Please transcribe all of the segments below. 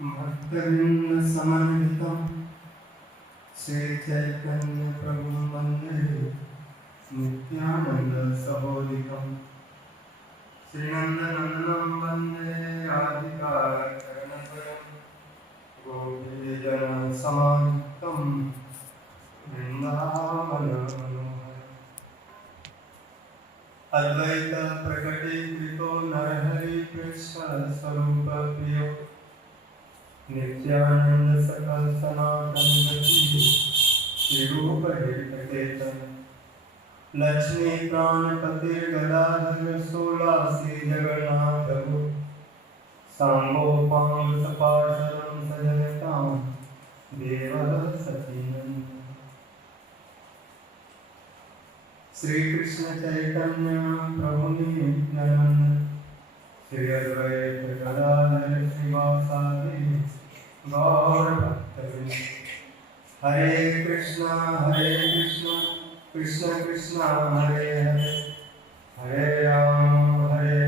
भक्तवृंद समन्वितं श्री चैतन्य प्रभु वंदे नित्यानंद सहोदितं श्रीनंदनंदनं वंदे राधिका चरणद्वयं गोपीजन समायुक्तं वृंदावन मनोहरम् अद्वैत प्रकटीकृतो नरहरि कृष्ण स्वरूप प्रियो नित्यानंद सकल सनातन गति श्रीरूप हृदयेतन लक्ष्मी प्राणपति गदाधर सोलासी जगन्नाथ सांगो पांग सपाशरम सजयतां देवः सतीनंद श्री कृष्ण चैतन्य प्रभु नित्यानंद श्री अद्वैत गदाधर श्रीवासादि गौर भक्तवृंद हरे कृष्णा कृष्ण कृष्ण हरे हरे हरे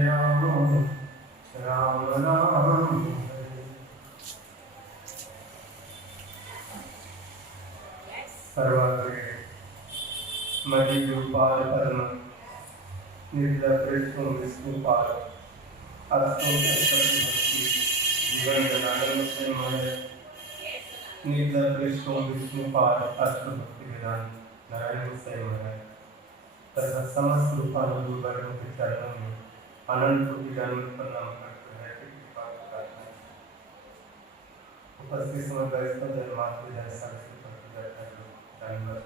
राम राम राम हरे। सर्वाग्रे मणिगुरुपाद परम निर्लपेशो विष्णुपाद अरस्तों भक्ति जीवन जनार्दन से माने निर्लपेशो विष्णुपाद अरस्तों भक्ति वेदांत नारायण से माने तथा समस्त रूपानुरूप वर्गों के चरणों में अनंत कोटि दंड प्रणाम करते हैं कि कृपा करते हैं। उपस्थित समस्त वैष्णव जन्मार्थ जैसा जानवर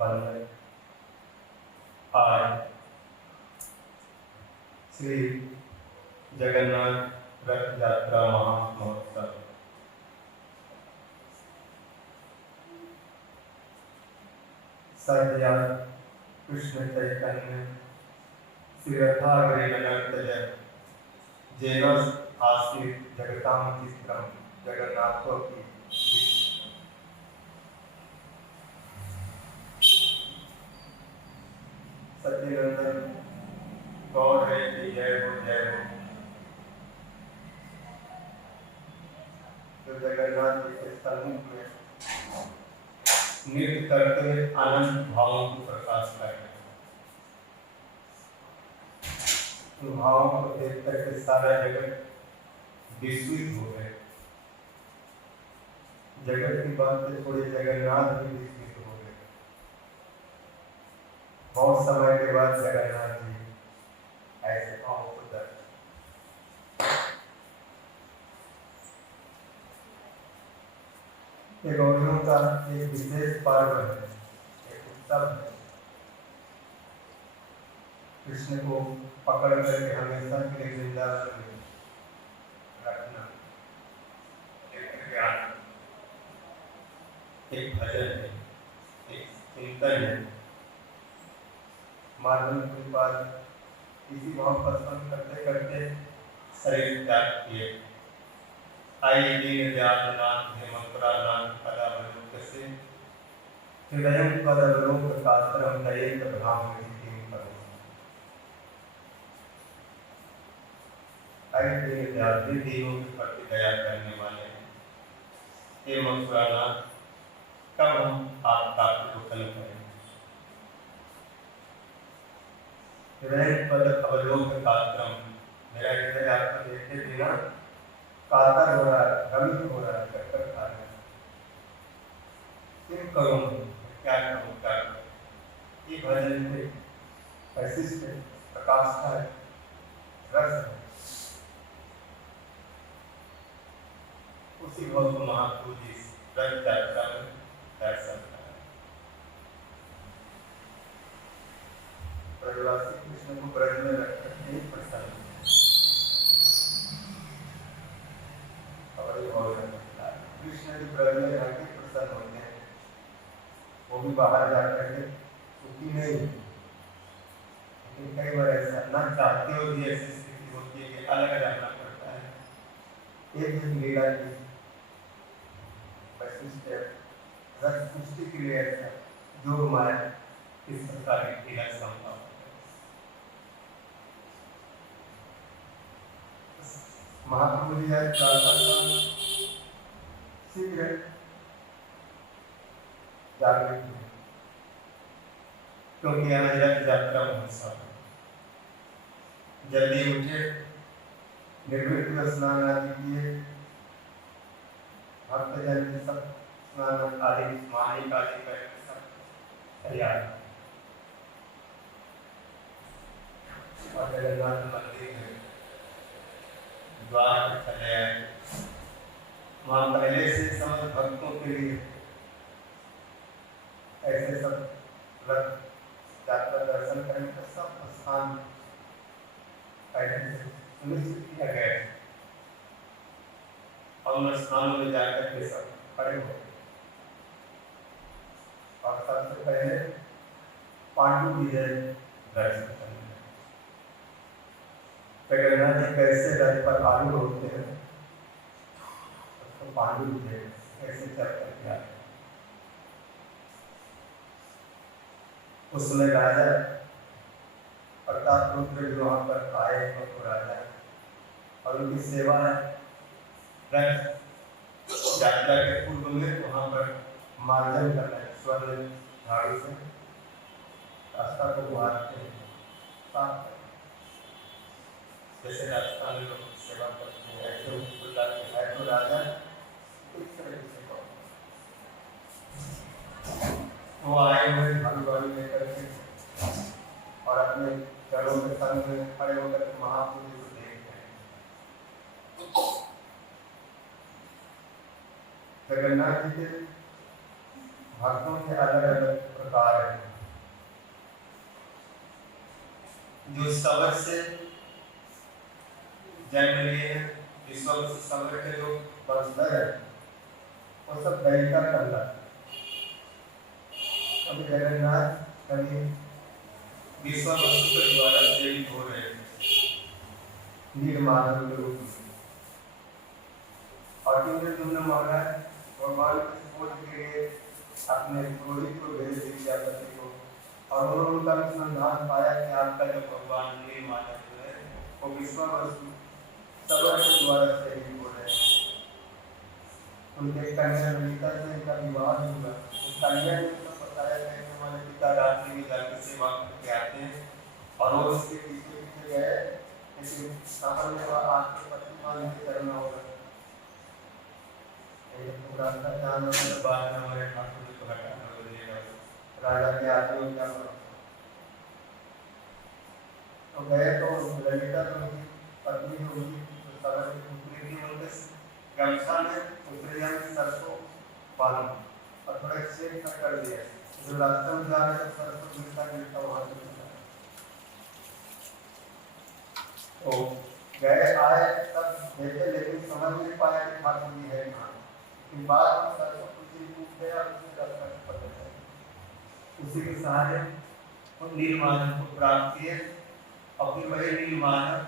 बंधन आज श्री जगन्नाथ रथ यात्रा महामहोत्सव सद्या कृष्ण चैतन्य श्री रथाग्रे नर्तय जेनस आसीत जगतां चित्रम जगन्नाथो की सत्यनंदन गौर है कि जय हो तो जगन्नाथ जी के सन्मुख में नृत्य करते हुए आनंद भावों को प्रकाश कर रहे उन भावों को देख करके सारा जगत विस्मित हो गए। जगत की बात से थोड़े जगन्नाथ भी विस्मित हो गए। बहुत समय के बाद जगन्नाथ जी ऐसे भावों को दर्शन ये गौरियों का एक विशेष पर्व है, एक उत्सव है। कृष्ण को पकड़ करके हमेशा के लिए वृंदावन में रखना एक ज्ञान, एक भजन है, एक चिंतन है। माधव के पास इसी भाव पसंद करते करते शरीर त्याग किए। आई दीन व्याधनाथ हे मथुरानाथ पदावलोक से हृदयं पदावलोक कातरं दयेत ब्राह्मणितिं करो। आई दीन व्याधि दीनों के प्रति दया करने वाले हे मथुरानाथ कब हम आपका अवलोकन करें। हृदय पद अवलोक कातरं मेरा हृदय आपको देखे बिना कातर हो रहा है, भ्रमित हो रहा है, चक्कर खा रहा है। फिर करूँ क्या करूँ ये भजन में वैशिष्ट प्रकाश है, रस है। उसी भक्त महाप्रभु जी रथ यात्रा में दर्शन करें। ब्रजवासी कृष्ण को ब्रज में रखकर नहीं प्रसन्न कृष्ण जी ब्रज में रहकर प्रसन्न होते हैं। वो भी बाहर जाकर के सुखी नहीं, लेकिन कई बार ऐसा ना चाहते हो भी ऐसी स्थिति होती है कि अलग जाना पड़ता है। एक दिन लीला की वैशिष्ट रस सृष्टि के लिए ऐसा जो माया इस प्रकार की लीला संभव महाप्रभु जी आज प्रार्थना शीघ्र जागृत हुए, क्योंकि यहाँ रथ यात्रा महोत्सव जल्दी उठे, निर्विघ्न स्नान आदि किए, भक्तजन सब स्नान आदि स्नानिक आदि करके सब तैयार। और जगन्नाथ मंदिर में द्वार पर चले आए। वहाँ पहले से समझ भक्तों के लिए ऐसे सब रथ यात्रा दर्शन करने का सब स्थान पहले से सुनिश्चित किया गया है। और उन स्थानों में जाकर के सब खड़े हो, और सबसे पहले पांडु विजय दर्शन करने। जगन्नाथ जी कैसे रथ पर आरूढ़ होते हैं, तो पांडु विजय कैसे चल करके आते। उसमें राजा प्रताप रुद्र भी वहाँ पर आए और राजा और उनकी सेवा रथ यात्रा के पूर्व में वहाँ पर मार्जन करना है, स्वर्ण झाड़ू से रास्ता को गुहारते हैं, साफ करते। जैसे राजस्थान में लोग सेवा करते हैं ऐसे उनको लाते हैं, तो राजा इस तरह से वो आए हुए झाड़ू वाड़ू लेकर के और अपने चरणों के संग में खड़े होकर महाप्रभु को देख रहे हैं। जगन्नाथ जी के भक्तों के अलग अलग प्रकार हैं। जो सबर से जन्म लिए हैं, विश्व सबर के जो वंशधर है, वो सब दैविका करना। अभी जगन्नाथ कभी विश्व वस्तु के द्वारा प्रेरित हो रहे हैं नीलमाधव के रूप में। और तुमने महाराज भगवान की खोज के लिए अपने पुरोहित को भेज दिया पति को, और उन्होंने उनका अनुसंधान पाया कि आपका जो भगवान नीलमाधव है वो विश्व वस्तु सबर के द्वारा प्रेरित हो रहे हैं। उनके कन्या ललिता से इनका विवाह हुआ। कन्या ने बताया कि हमारे पिता रात्रि में जाकर सेवा करके आते हैं, और वो उसके पीछे पीछे गए, लेकिन सामने वह आके पति मान के करना होगा। बाद में हमारे ठाकुर जी को हटाना बोलिएगा, राजा के आदमी क्या करो। तो गए तो ललिता तो उनकी पत्नी होगी, तो सबर की पुत्री थी, उनके गमछा में पुत्रिया में सरसों पालन और थोड़ा सेक कर दिया। जो रास्ते में जा रहे थे सरसों गिरता गिरता वहां से तो गए आए तब देखे, लेकिन समझ नहीं पाया कि ठाकुर जी है कहाँ। लेकिन बाद में सरसों कुछ टूट गया, उससे रास्ता पता चला। उसी के सहारे नीलमाधव को प्राप्त किए, और फिर वही नीलमाधव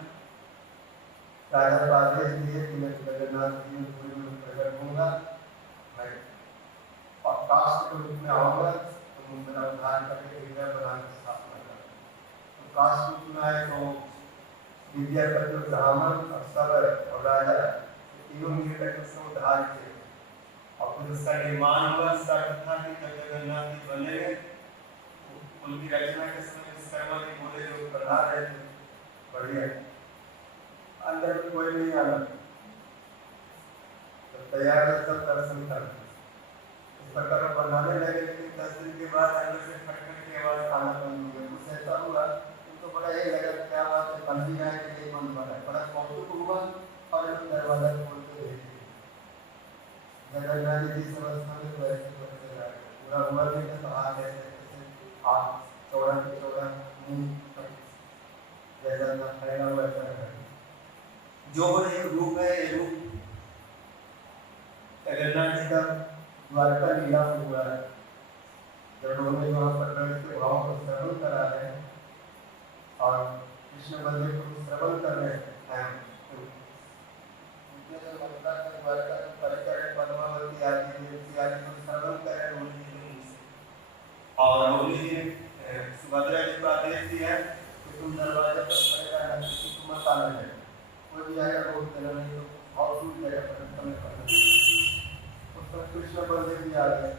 राजा को आदेश दिए कि मैं जगन्नाथ जी में प्रकट होऊंगा, मैं कास्ट के रूप में आऊंगा, तो मेरा उद्धार करके विद्या बना के स्थापना करूंगा। तो कास्ट रूप में आए तो विद्यापति, ब्राह्मण और सबर और राजा तीनों मिलकर उसका उद्धार किए। और फिर उसका निर्माण हुआ। शर्त था कि जब जगन्नाथ जी बनेंगे, उनकी रचना के समय विश्वकर्मा जी बोले जो बना रहे थे बढ़िया, अंदर कोई नहीं आना, तो तैयार है सब दर्शन करना। इस प्रकार बनाने लगे, लेकिन 10 दिन के बाद अंदर से खटखट की आवाज आना बंद हो गई। कुछ ऐसा हुआ तो बड़ा ही लगा क्या बात है, बंदी आए कि नहीं बंद पड़ा, बड़ा कौतुक हुआ और दरवाजा खोल के देख लिया। जगन्नाथ जी इस अवस्था में वैसे बढ़ते जा रहे, पूरा हुआ नहीं तो हाथ ऐसे हाथ चौड़ा के चौड़ा, मुंह जैसा ना फैला हुआ ऐसा जो एक रूप है। ये रूप जगन्नाथ जी का द्वारका लीला हुआ है, जब उन्होंने वहाँ पर प्रवेश के भाव को श्रवण करा रहे हैं और कृष्ण बलदेव को श्रवण कर रहे हैं। उनके जो ममता का द्वारका का परिचय पद्मावती आदि देवती आदि को श्रवण कर रहे हैं और रोहिणी जी ने सुभद्रा जी को आदेश दिया कि तुम दरवाजे पर खड़े रहना, किसी को मत आने देना। कोई भी आया रोक देना, नहीं तो और छूट जाएगा पटकने पर। उस समय कृष्ण बलदेव भी आ गए,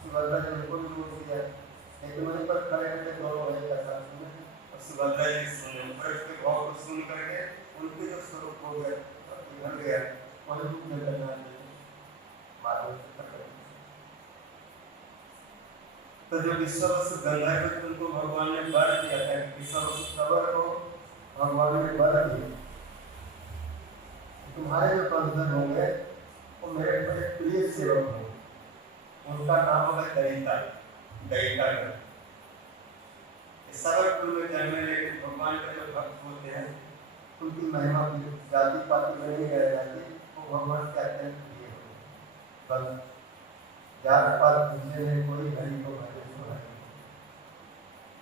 सुभद्रा जी उनको भी रोक दिया, लेकिन वहीं पर खड़े खड़े दोनों भाई का साथ में और सुभद्रा जी सुने उसके भाव को सुन करके उनके जो स्वरूप हो गया पिघल गया, वही रूप में करना मालूम से। तो जो विश्ववसु गंगा को उनको भगवान ने वर दिया था, विश्ववसु सबर को भगवान ने वर दिया, तुम्हारे जो बंधन होंगे वो मेरे बड़े प्रिय सेवक होंगे, उनका नाम होगा दयिता, दयिता। सबर कुल में जन्मे, लेकिन भगवान के जो भक्त होते हैं उनकी महिमा की जाति पाति में नहीं रह जाती, वो भगवान के अत्यंत प्रिय होते हैं। जात पात पूछने में कोई हरि को भजन सुनाई।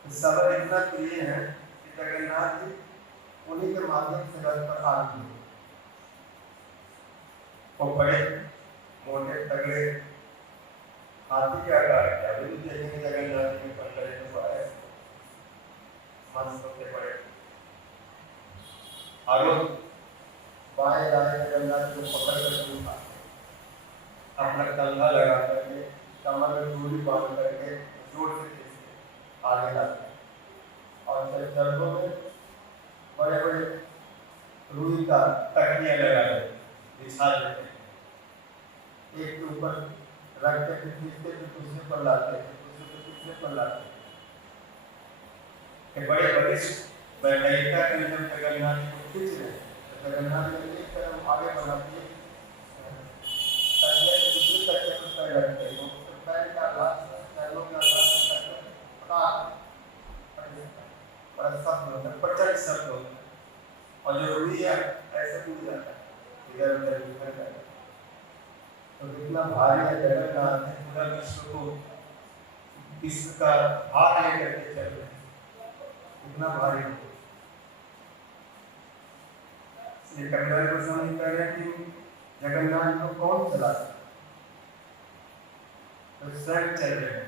तो सबर इतना प्रिय है कि जगन्नाथ जी उन्हीं के माध्यम से रथ पर आ गए। वो बड़े मोटे तगड़े हाथी के आकार के, अभी भी देखेंगे जगन्नाथ जी के पंडरे तो आए मस्त होते बड़े, और बाएं दाएं जगन्नाथ को पकड़ कर अपना कंधा लगा करके कमर में डोरी बांध करके जोर से खींचते आगे लाते हैं, और चरणों में बड़े बड़े रुई का तकिया लगा देते बिछा देते हैं, एक के ऊपर रख के खींचते फिर दूसरे पर लाते हैं, दूसरे पर तीसरे पर लाते हैं। बड़े वरिष्ठ वैज्ञानिका के जब जगन्नाथ जी को खींच रहे हैं तो जगन्नाथ जी एक कदम आगे बढ़ाते हैं, और जो रुई है ऐसे टूट जाता है, इधर उधर बिखर जाता है। तो कितना भारी है जगन्नाथ है, पूरा विश्व को, विश्व का भार लेकर के चल रहे हैं, कितना भारी है। इसलिए कविराज गोस्वामी कह रहे हैं कि जगन्नाथ को कौन चला सकता, तो स्वयं चल रहे हैं,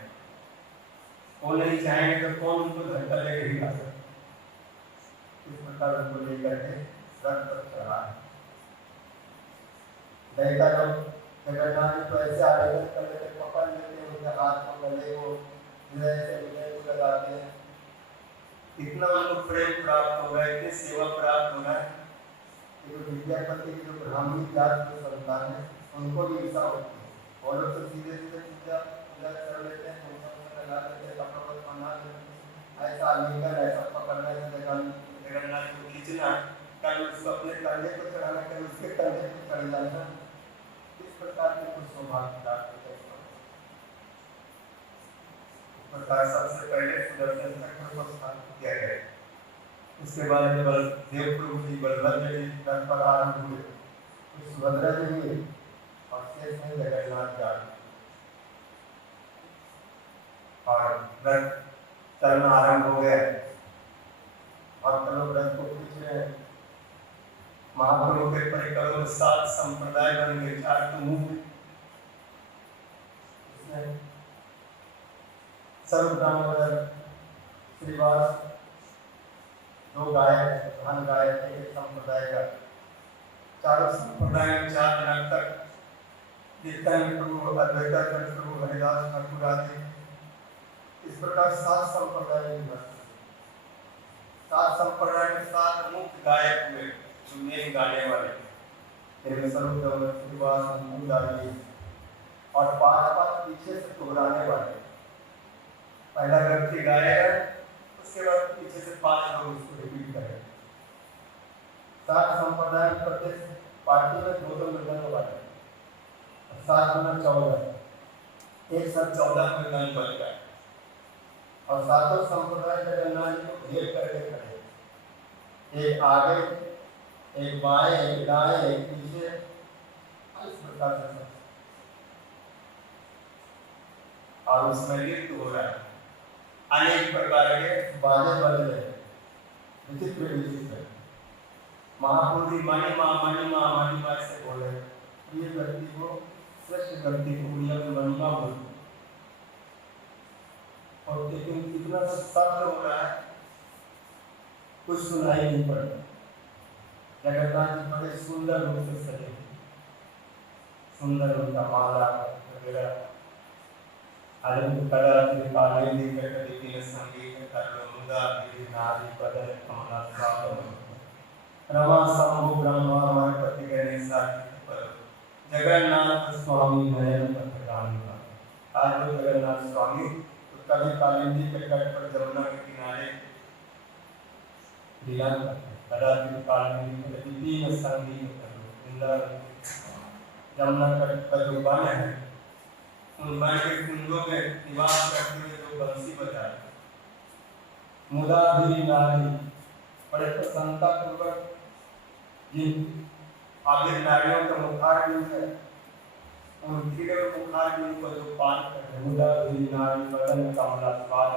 वो नहीं चाहेंगे तो कौन उनको धक्का लेकर ही ला सकता। इस प्रकार उनको लेकर के रथ पर चढ़ा है। दयिता लोग जगन्नाथ जी को ऐसे आलिंगन कर लेते, पकड़ लेते हैं, उनके हाथ को गले को हृदय से हृदय को लगाते हैं, इतना उनको प्रेम प्राप्त हो रहा है, इतनी सेवा प्राप्त हो रहा है कि जो विद्यापति की जो ब्राह्मणी जात की संतान है उनको भी ऐसा होती है, और लोग तो सीधे सीधे पूजा कर लेते हैं, लगा लेते हैं, कपड़ा पहना लेते हैं, ऐसा आलिंगन ऐसा पकड़ना है जगन्नाथ को खींचना, कल उसको अपने कंधे को चढ़ाना, कल उसके कंधे को चढ़ जाना, इस प्रकार के कुछ सौभाग्य प्राप्त होते हैं। इस प्रकार सबसे पहले सुदर्शन चक्र को स्थापित किया गया, उसके बाद जब देवप्रभु जी बलभद्र जी रथ पर आरूढ़ हुए तो सुभद्रा जी हुए और शेष में जगन्नाथ जा और रथ चलना आरंभ हो गया और लोग रथ को खींच रहे हैं। महाप्रभु के परिकरों 7 संप्रदाय बन गए, 4 तो मुख्य, सर्वब्राह्मण श्रीवास 2 गायक, प्रधान गायक एक संप्रदाय का, चारों संप्रदाय में 4 दिनों तक कीर्तन प्रभु, अद्वैता प्रभु, हरिदास ठाकुर आदि, इस प्रकार 7 संप्रदाय में 7 संप्रदाय में 7 मुख्य गायक हुए जो मेन गाने वाले, जिनमें सर्वप्रथम श्रीवास मुंडाली और 5 पीछे से दोहराने वाले। पहला व्यक्ति गाएगा, उसके बाद पीछे से 5 लोग उसको रिपीट करेंगे। 7 संप्रदाय प्रत्येक पार्टी में 2 मृदंग वाले, 7 गुना 14, एक साथ 14 मृदंग बज गए और 7 संप्रदाय जगन्नाथ जी को घेर करके खड़े, एक आगे, एक बाएं, एक दाएं, एक पीछे, इस प्रकार से, और उसमें नृत्य हो रहा है, अनेक प्रकार के बाजे बज रहे हैं, विचित्र विचित्र। महापुरुष मणिमा मणिमा मणिमा से बोले, प्रिय व्यक्ति को, श्रेष्ठ व्यक्ति को उड़िया में मणिमा बोलते, और लेकिन कितना शब्द हो रहा है कुछ सुनाई नहीं पड़ता। जगन्नाथ जी बड़े सुंदर रूप से सजे, सुंदर उनका माला वगैरह रमा शंभु ब्रह्मा मरपति गणेशाति पर जगन्नाथ स्वामी नयन पथगामी। आज वो जगन्नाथ स्वामी कभी कालिंदी के तट पर जमुना के किनारे लीला करते, कदाचित कालिंदी के तीन संगीत जमुना तट पर जो वन है, उन वन के कुंडों में निवास करते हुए जो बंसी बजाते, मुदा भी नारी बड़े प्रसन्नता पूर्वक जिन आगे नारियों का मुखार भी है, उन तीनों मुखार भी को जो पान करते, मुदा भी नारी बदन कमला स्वाद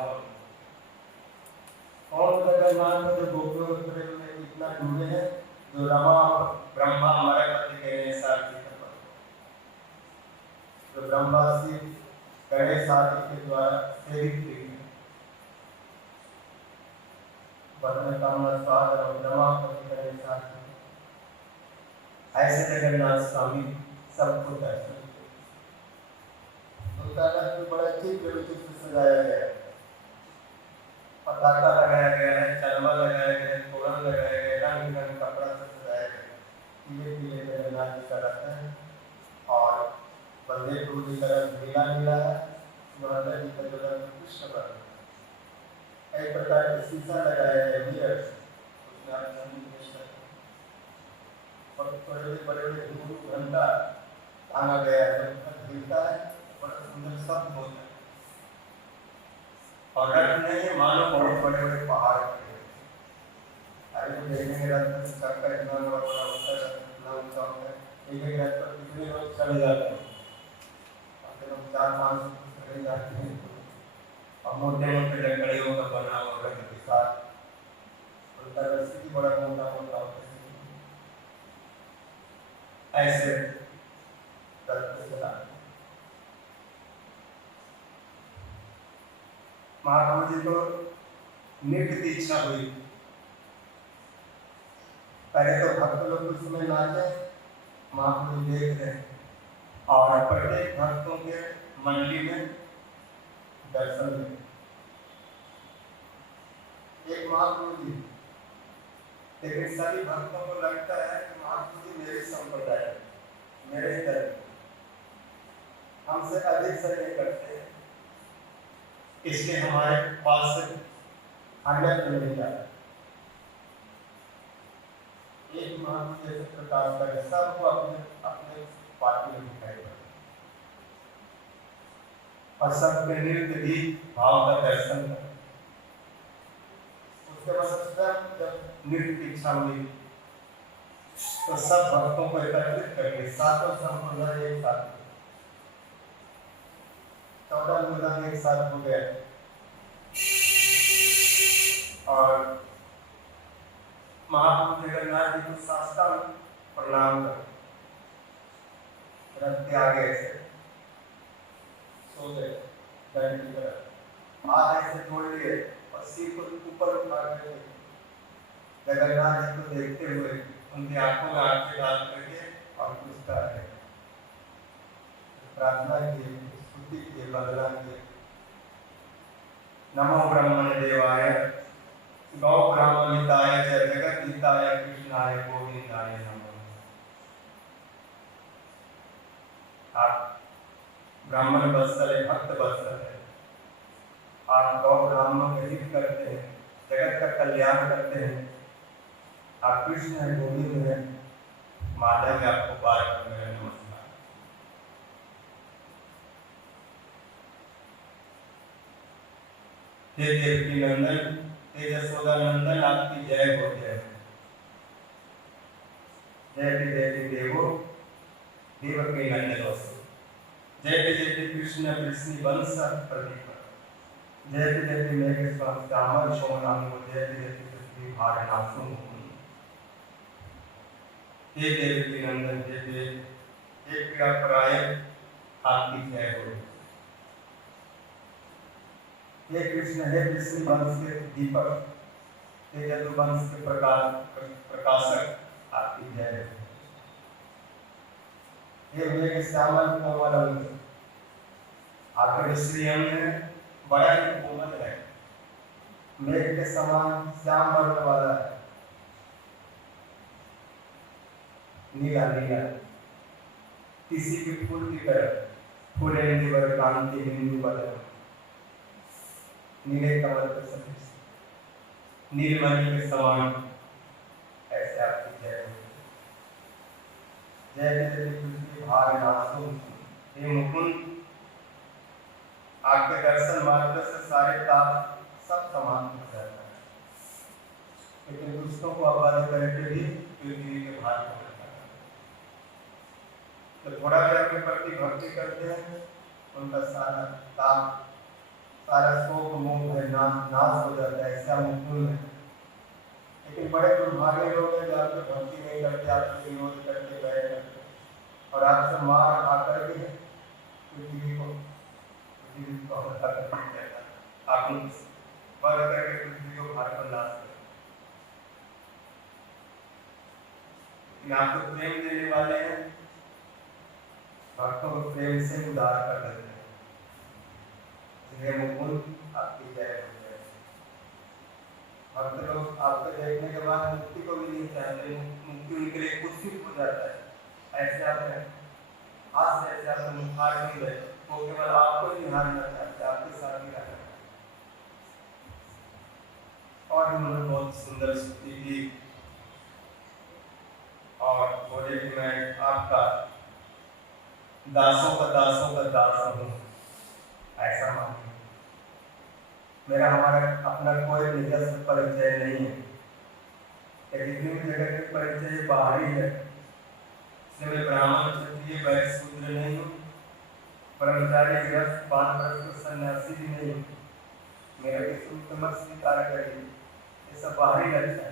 और जगन्नाथ जो गोपियों में इतना डूबे हैं, जो रमा ब्रह्मा मरपति गणेशाति जो ब्रह्मा से गणेशाति के द्वारा सेवित हुई बदन कमला स्वाद और रमा पति गणेशाति। ऐसे जगन्नाथ स्वामी सबको दर्शन उनका रथ बड़ा ठीक तरीके से सजाया गया है, पताका लगाया गया है, चलवा लगाया गया है, तोरण लगाया गया है, रंग बिरंग कपड़ा से सजाया गया है। पीले पीले जगन्नाथ जी का रथ है और बंदे टूर की तरफ नीला नीला है, सुभद्रा जी का जो रंग कृष्ण वर्ण है। एक प्रकार का शीशा लगाया गया है मिरर, उसमें आप और बड़े बड़े घंटा आना गया है, हिलता है, बड़ा सुंदर शब्द होता है और रथ नहीं है मानो बहुत बड़े बड़े पहाड़ खड़े हैं। अरे तो देखने रथ चढ़कर इतना बड़ा बड़ा होता है, इतना ऊंचा होता है, एक एक रथ पर कितने लोग चढ़ जाते हैं, अपने लोग 4-5 चढ़े जाते हैं और मोटे मोटे लकड़ियों का बना हुआ रथ के साथ उनका रस्सी भी बड़ा मोटा मोटा होता है। ऐसे महाप्रभु जी को नृत्य की इच्छा हुई। पहले तो भक्त लोग उस समय नाचे, महाप्रभु देख रहे और प्रत्येक भक्तों के मंडली में दर्शन में एक महाप्रभु जी, लेकिन सभी भक्तों को लगता है कि महाप्रभु जी मेरे संप्रदाय मेरे धर्म हमसे अधिक से नहीं करते, इसलिए हमारे पास अन्यत्र नहीं जाता। एक महाप्रभु जैसे प्रकाश करे सबको अपने अपने पार्टी में दिखाई पड़े और सबके नृत्य गीत भाव का दर्शन करे। उसके बाद जब नृत्य की इच्छा हुई तो सब भक्तों को एकत्रित करके सातों संप्रदाय एक साथ 14 मुद्दा एक साथ हो गया और महाप्रभु जगन्नाथ जी को साष्टांग प्रणाम कर रथ के आगे से सो गए, दंड की तरफ हाथ ऐसे जोड़ लिए और सिर को ऊपर उठा करके जगन्नाथ जी को देखते हुए उनकी आंखों में आंखें डाल करके और पूछता है, प्रार्थना की, स्तुति की, वंदना की। नमो ब्रह्मण देवाय गौ ब्राह्मणिताय च जगत हिताय कृष्णाय गोविंदाय नमः। आप ब्राह्मण वत्सल है, भक्त वत्सल है, आप गौ ब्राह्मण का हित करते हैं, जगत का कल्याण करते हैं, आप कृष्ण है, गोविंद है, माधव है, आपको बार बार मेरा नमस्कार। हे देवकी नंदन, हे यशोदा नंदन, आपकी जय हो जय। जय जय देवो देवकी नंदन वसु, जय जय कृष्ण वृष्णि वंश प्रदीप, जय जय मेघ श्यामल शोणांगो, जय जय पृथ्वी भारनाशु मुकुंद। हे देवकी नंदन, हे देव, हे प्रिया परायण, आपकी जय हो। हे कृष्ण, हे वृष्णि वंश के दीपक, हे यदुवंश के प्रकाशक, जय। ये मेघ श्यामल कोमल अंग, आखिर श्री अंग बड़ा ही कोमल है, मेघ के समान श्याम वर्ण वाला है, नीला नीला, किसी भी फूल की तरह फूलेंगे वर कांति बिंदु बदन, नीले कमल के सदृश नीलमणि के समान ऐसे आपकी जय हो। जय जय तुझे भाग नासो, हे मुकुंद आपके दर्शन मात्र से सारे ताप सब समान हो जाता है, लेकिन दुष्टों को आबाद करके भी पृथ्वी के भार को करता है। तो थोड़ा भी अपने प्रति भक्ति करते हैं, उनका सारा ताप सारा शोक मोह है नाश हो जाता है, ऐसा मुकुंद है। लेकिन बड़े दुर्भाग्य लोग हैं जो आपकी भक्ति नहीं करते, आपसे विरोध करते गए और आपसे मार आकर के पृथ्वी को हल्का करके कहता आप वर्ग करके पृथ्वी को भार पर नाश करें। लेकिन आपको प्रेम देने वाले हैं, भक्तों को प्रेम से उदार कर देते हैं। इसलिए मुकुंद आपकी जय हो जाए। भक्त लोग आपको देखने के बाद मुक्ति को भी नहीं चाहते, मुक्ति उनके लिए कुत्सित हो जाता है। ऐसे आपने हाथ से ऐसे आपने मुखार नहीं गए, वो केवल आपको ही निहारना चाहते, आपके साथ ही रहना। और उन्होंने बहुत सुंदर स्तुति की और बोले कि मैं आपका दासों का दास हूँ, ऐसा मानिए। मेरा हमारा अपना कोई निजस्व परिचय नहीं है, जितनी भी जगह के परिचय बाहरी है। मैं ब्राह्मण क्षत्रिय वैश्य शूद्र नहीं हूँ, ब्रह्मचारी गृहस्थ वानप्रस्थ सन्यासी भी नहीं हूँ, मेरा किसी मत स्वीकार करिए, ये सब बाहरी लक्षण है।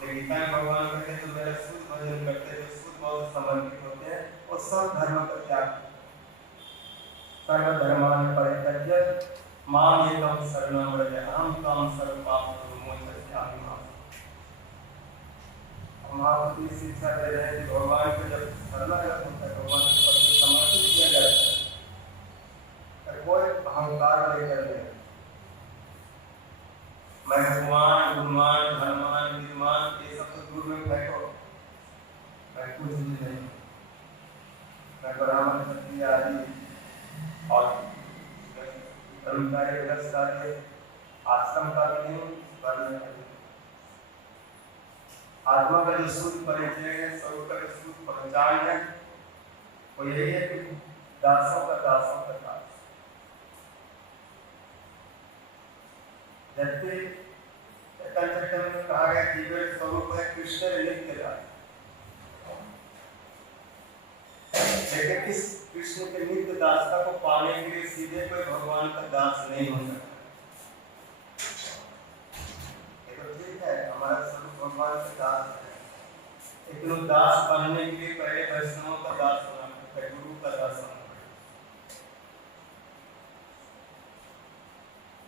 लेकिन गीता में भगवान कहते हैं जो मेरा शुद्ध भजन करते हैं, जो शुद्ध भाव से समर्पित होते हैं, वो सब धर्म का त्याग, सर्वधर्मान् परित्यज्य माम एकं शरणं व्रज अहं त्वां सर्वपापैः विमोचयामि। हम आपको ये शिक्षा दे रहे हैं कि भगवान को जब शरणागत होता है, भगवान के प्रति समर्पित किया जाता है, कोई अहंकार लेकर नहीं, मैं भगवान गुणवान धर्मवान विद्वान ये सब तो दूर में फेंको, मैं कुछ भी नहीं, मैं ब्राह्मण क्षत्रिय आदि और ब्रह्मचारी गृहस्थ आदि आश्रम का भी नहीं, वर्ण का भी। आत्मा का जो शुद्ध परिचय है, स्वरूप का जो शुद्ध पहचान है, वो यही है कि दासों का दास। जबकि चैतन्य में कहा गया जीवन स्वरूप है कृष्ण नित्य दास, लेकिन इस कृष्ण के नित्य दासता को पाने के लिए सीधे कोई भगवान का दास नहीं हो सकता। ये तो ठीक है, हमारा स्वरूप भगवान का दास है, लेकिन दास बनने के लिए पहले वैष्णवों का दास होना पड़ता है, गुरु का दास होना पड़ता है।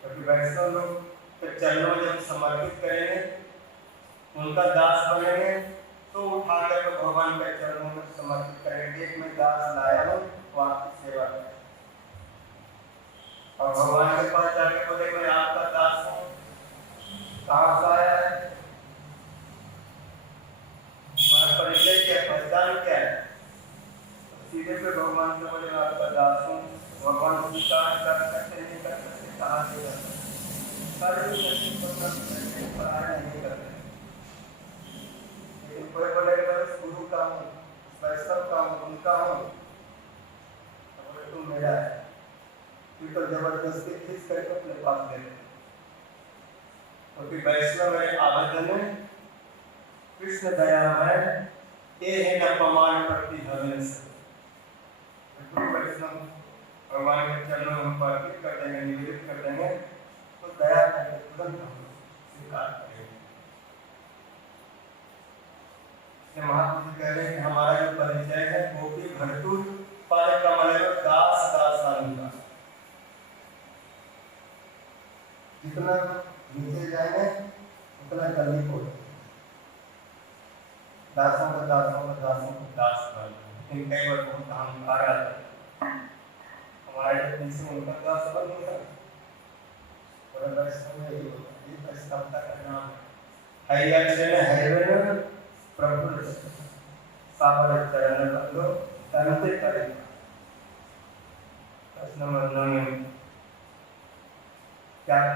क्योंकि वैष्णव लोग के चरणों में जब समर्पित करेंगे, उनका दास बनेंगे, तो उठाकर तो भगवान के चरणों में समर्पित करेंगे। एक मैं दास लाया हूँ, वो आपकी सेवा करें, और भगवान के पास जाके बोले मैं आपका दास हूँ, कहाँ से आया है, हमारा परिचय क्या, पहचान क्या है, सीधे पे भगवान से बोले मैं आपका दास हूँ। भगवान स्वीकार कर सकते नहीं कर सकते, कहाँ से कर सकते, पढ़ाई नहीं करते। लेकिन कोई बोले मैं गुरु का हूँ, वैष्णव का हूँ, उनका हूँ, तो बोले तुम मेरा है, फिर तो जबरदस्ती खींच करके अपने पास ले लेते। क्योंकि वैष्णव है आवेदन कृष्ण दयामय ये है न प्रमाण प्रति हमें से। वैष्णव भगवान के चरणों में अर्पित कर देंगे, निवेदित कर देंगे, तो दया करके तुरंत हम स्वीकार करेंगे। महात्मा जी कह रहे हैं कि हमारा जो परिचय है वो भी भरतुर पद कमल दास दासानुगा, जितना नीचे जाएंगे उतना जल्दी पहुंचेंगे। दासों का दास बन। लेकिन कई बार बहुत अहंकार आता है हमारे पीछे, उनका दास बन नहीं सकता। और वैष्णव में यही होता है, ये वैष्णवता का नाम है। हैयन प्रभु साबर चरण बंदो तनते करे। प्रश्न में क्या है,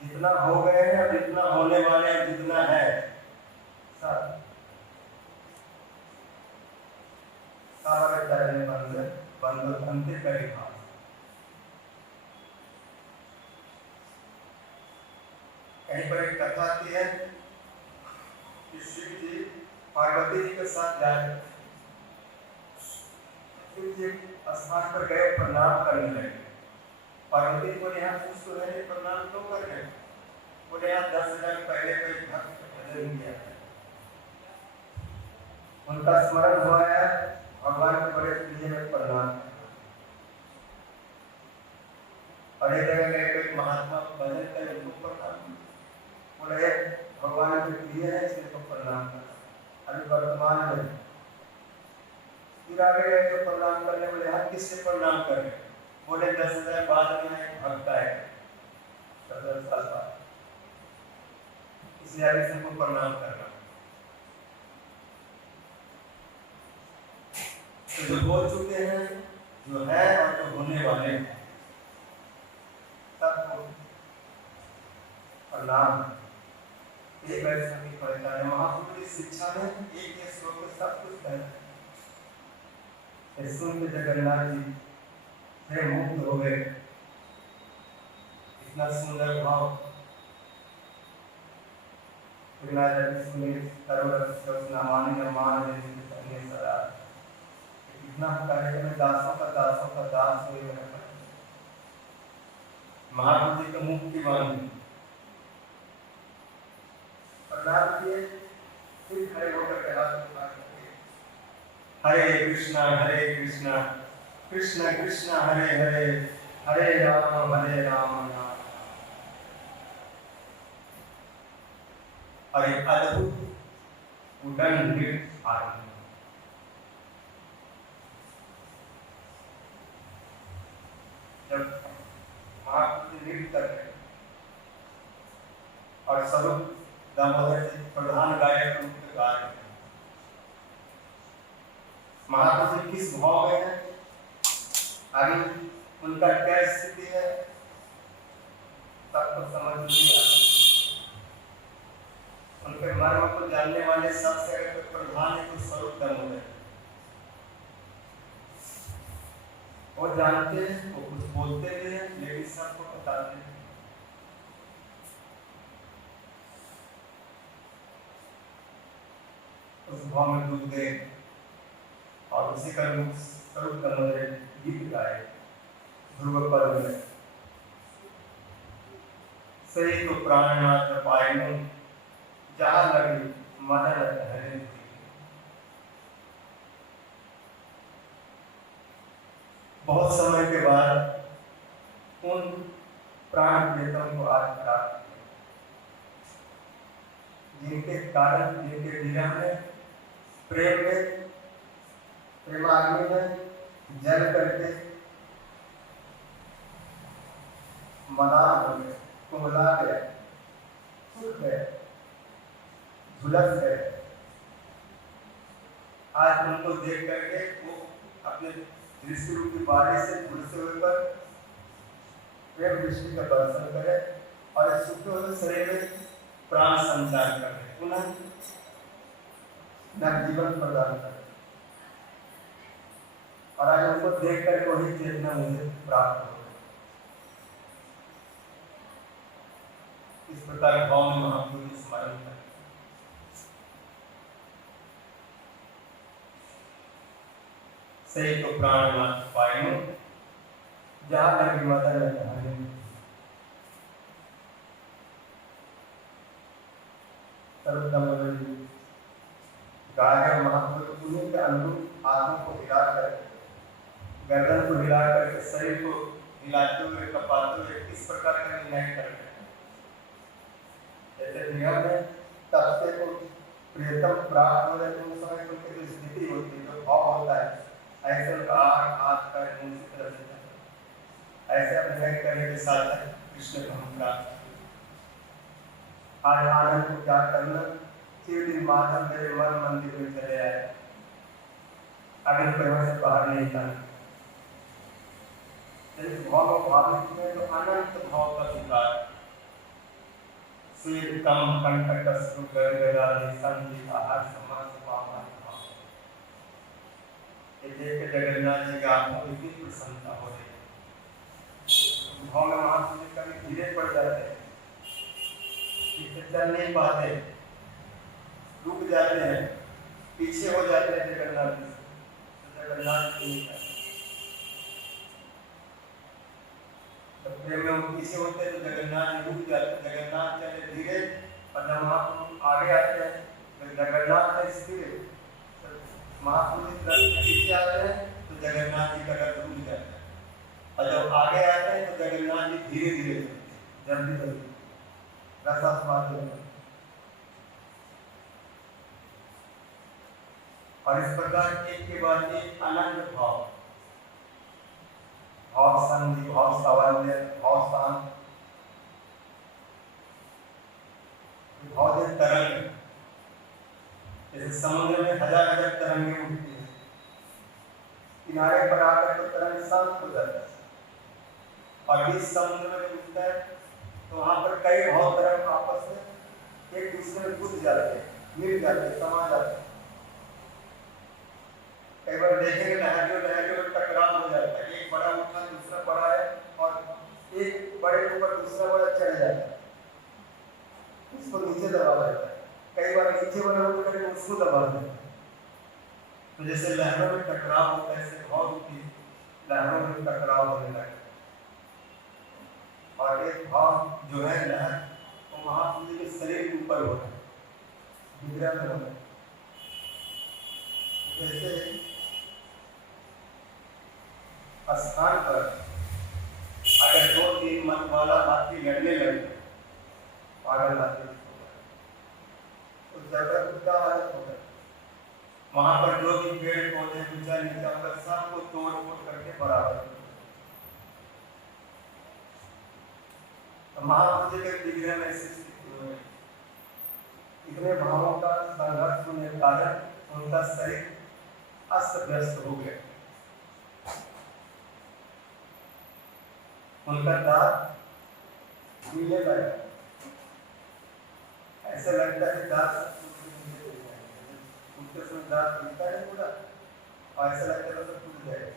जितना हो गए हैं, जितना होने वाले, जितना है सब सारे चरण बंद अंत करे। कहीं पर एक कथा आती है कि शिव जी पार्वती जी के साथ जा रहे, शिव जी स्थान पर गए, प्रणाम करने लगे। पार्वती को यहाँ से प्रणाम क्यों कर रहे? बोले यहाँ 10,000 पहले कोई भक्त भजन किया है, उनका स्मरण हुआ है, भगवान के बड़े प्रिय में प्रणाम। और एक जगह गए कोई महात्मा भजन करे, उनको प्रणाम। बोले भगवान के प्रिय है, इसलिए तो प्रणाम कर। अभी वर्तमान में फिर आगे गए तो प्रणाम करने बोले हम किससे प्रणाम कर रहे? बोले 10,000 बाद में एक भक्त आएगा, 10,000 साल बाद, इसलिए आगे सबको प्रणाम करना। तो जो बोल चुके हैं, जो है और जो होने वाले हैं, सबको प्रणाम। एक वैष्णव की पहचान है। महापुरुष की शिक्षा में एक ये श्लोक सब कुछ है। सुन के जगन्नाथ जी से मुक्त हो गए। इतना सुंदर भाव इतना कार्य में दासों का दास हुए। महाप्रभु जी के मुख की वाणी प्रणाम किए, फिर खड़े होकर के हाथ उठा करके हरे कृष्णा कृष्ण कृष्ण हरे हरे, हरे राम और एक अद्भुत उड़न नृत्य आरंभ। जब महाप्रभु नृत्य कर रहे और स्वरूप दामोदर जी प्रधान गायक रूप में गा रहे हैं, महाप्रभु जी किस भाव में है, आगे उनका क्या स्थिति है, सबको समझ नहीं आता। उनके मर्म को जानने वाले सबसे अगर प्रधान है तो स्वरूप दामोदर, वो जानते हैं, वो कुछ बोलते भी हैं, लेकिन सबको बताते हैं। उस भाव में डूब गए और उसी का रूप स्वरूप दामोदर गीत गाए ध्रुव पद में। सही तो प्राणनाथ पाए जहाँ लगे मदन हरे। बहुत समय के बाद उन प्राण प्रियतम को आज प्राप्त किया, जिनके कारण, जिनके विरह में, प्रेम में, प्रेमाग्नि में जल करके मलान हो गए, कुमला गए, सूख गए, झुलस गए। आज उनको देख करके वो अपने दृष्टि रूपी बारिश से झुलसे हुए पर प्रेम दृष्टि का दर्शन करे और सूखे हुए शरीर में प्राण संचार करे, पुनः नवजीवन प्रदान करे। और आज उनको देख कर वही चेतना मुझे प्राप्त हो। इस प्रकार भाव में महाप्रभु की स्मरण करें। सही तो प्राणनाथ पाए जहाँ लगी मदन गाय महाप्रभु उन्हीं के अनुरूप आत्मा को हिला कर, गर्दन को हिला करके, शरीर को हिलाते हुए, कपाते हुए इस प्रकार का निर्णय कर रहे हैं। गृह में तब से को प्रियतम प्राप्त हो जाते उस समय उनकी जो स्थिति होती है, जो भाव होता है, ऐसे उनका हाथ का मुंह से तरफ से ऐसे अभिनय करने के साथ कृष्ण को हम प्राप्त आज आनंद को क्या करना, शिव दिन माधव मेरे मन मंदिर में चले आए, अगर परिवार से बाहर नहीं था। भाव भाविक में जो अनंत भाव का स्वीकार, श्वेत कम कंटक सुगर गराधि संगीत आहार समाज पावा भाव, ये देख के जगन्नाथ जी का आत्मा इतनी प्रसन्नता हो रही। भाव में महात्मा जी कभी धीरे पड़ जाते हैं, चल नहीं पाते, रुक जाते हैं, पीछे हो जाते हैं जगन्नाथ जी। जगन्नाथ जी प्रेम में पीछे होते हैं तो जगन्नाथ जी रुक जाते हैं, जगन्नाथ चले धीरे और जब महाप्रभु आगे आते हैं तो जगन्नाथ है स्थिर, महाप्रभु पीछे आते हैं तो जगन्नाथ जी का रथ रुक जाता है, और जब आगे आते हैं तो जगन्नाथ जी धीरे धीरे जल्दी जल्दी रसास्वाद लेते। और इस प्रकार एक के बाद एक अनंत भाव, भाव संधि, भाव सावल्य, भाव शांत, भाव जो तरंग, जैसे समुद्र में हजार हजार तरंगें उठती हैं, किनारे पर आकर तो तरंग शांत हो जाता है, और इस समुद्र में उठता है तो वहां पर कई भाव तरंग आपस में एक दूसरे में कूद जाते हैं, मिल जाते हैं, समा जाते हैं। कई बार देखेंगे लहरियों में टकराव हो जाता है, एक बड़ा उठा दूसरा बड़ा है और एक बड़े ऊपर दूसरा बड़ा चढ़ जाता है, उसको नीचे दबा देता है, कई बार नीचे वाला उठ करके उसको दबा देता है। तो जैसे लहरों में टकराव होता है, ऐसे भाव की लहरों में टकराव होने लगता है, और एक भाव जो है लहर वो महाप्रभु के शरीर के ऊपर होता है, विग्रह में होता है। जैसे स्थान पर अगर दो तीन मत वाला हाथी लड़ने लगे, पागल हाथी तो जगह उनका हालत होगा, वहां पर जो भी पेड़ पौधे ऊंचा नीचा होगा सबको तोड़ फोड़ करके बराबर। तो महाप्रभु के विग्रह में ऐसी स्थिति हो गई, इतने भावों का संघर्ष होने के कारण उनका शरीर अस्त व्यस्त हो गया, उनका दांत नीले लगा, ऐसा लगता है दांत उनके समय दांत मिलता है पूरा, और ऐसा लगता है सब टूट जाएगा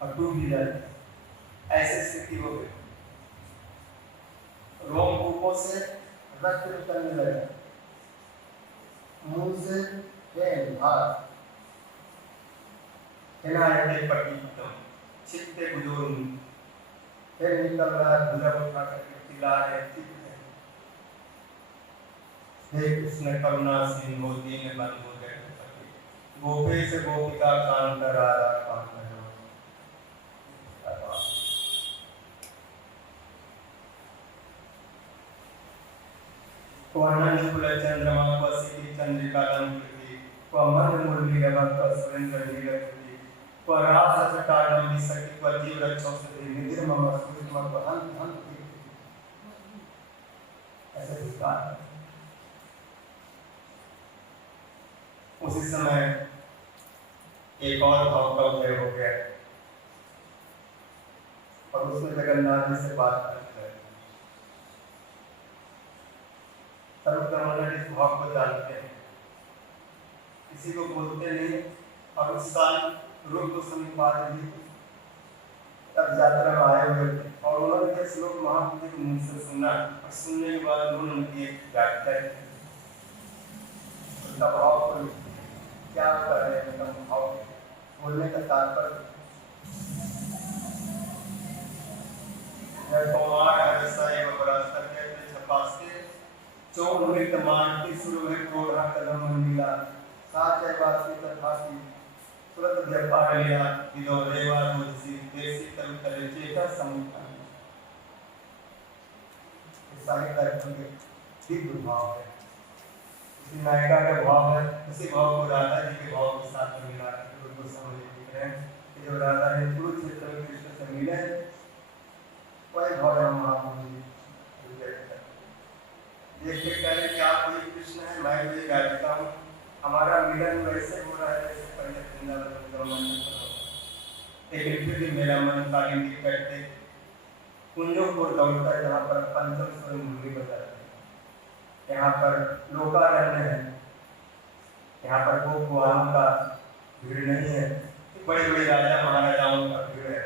और टूट भी जाएगा, ऐसी स्थिति हो गई। रोम कूपों से रक्त निकलने लगा, मुंह से छिपते बुजुर्ग फिर निकल रहा है, भुजा उठा करके चिल्ला रहे, हे कृष्ण करुणा सिंधु दीन बंधु जगत्पति, गोपेश गोपिका कांत राधा कांत। आनंद कुल चंद्रमा पसी चंद्रिका लंकृति, मन मुरली रमत सुरेंद्र लीलकृति, रास चटाडम सखी जीव रक्षो से निधिर मम सुख मम हंत हंत। ऐसे विस्तार उसी समय एक और भाव का उदय हो गया और उसने जगन्नाथ जी से बात करते हैं। सर्वक्रमण इस भाव को जानते हैं, किसी को बोलते नहीं। और उस साल रूप गोस्वामी पाद जी तब यात्रा में आए हुए थे और उन्होंने ये श्लोक महाप्रभु के मुंह से सुना और सुनने के बाद उन्होंने उनकी एक व्याख्या की। उनका भाव क्या कर रहे हैं, उनका भाव बोलने का तात्पर्य दिव्य भाव है, उसी नायिका का भाव है, उसी भाव को राधा जी के भाव के साथ में मिला के उनको समझ लिख रहे हैं कि जो राधा है कुरुक्षेत्र में कृष्ण से मिले वही भाव है महाप्रभु जी देख के कह रहे क्या कोई कृष्ण है, मैं भी गाता हूँ, हमारा मिलन वैसे हो रहा है जैसे पहले वृंदावन में लेकिन फिर भी मेरा मन कालिंदी करते कुंजों को दौड़ता है जहाँ पर पंचम स्वयं भूमि बजाते हैं, यहाँ पर लोकारण्य है, यहाँ पर गोपवालों का भीड़ नहीं है, बड़े बड़े राजा महाराजाओं का भीड़ है,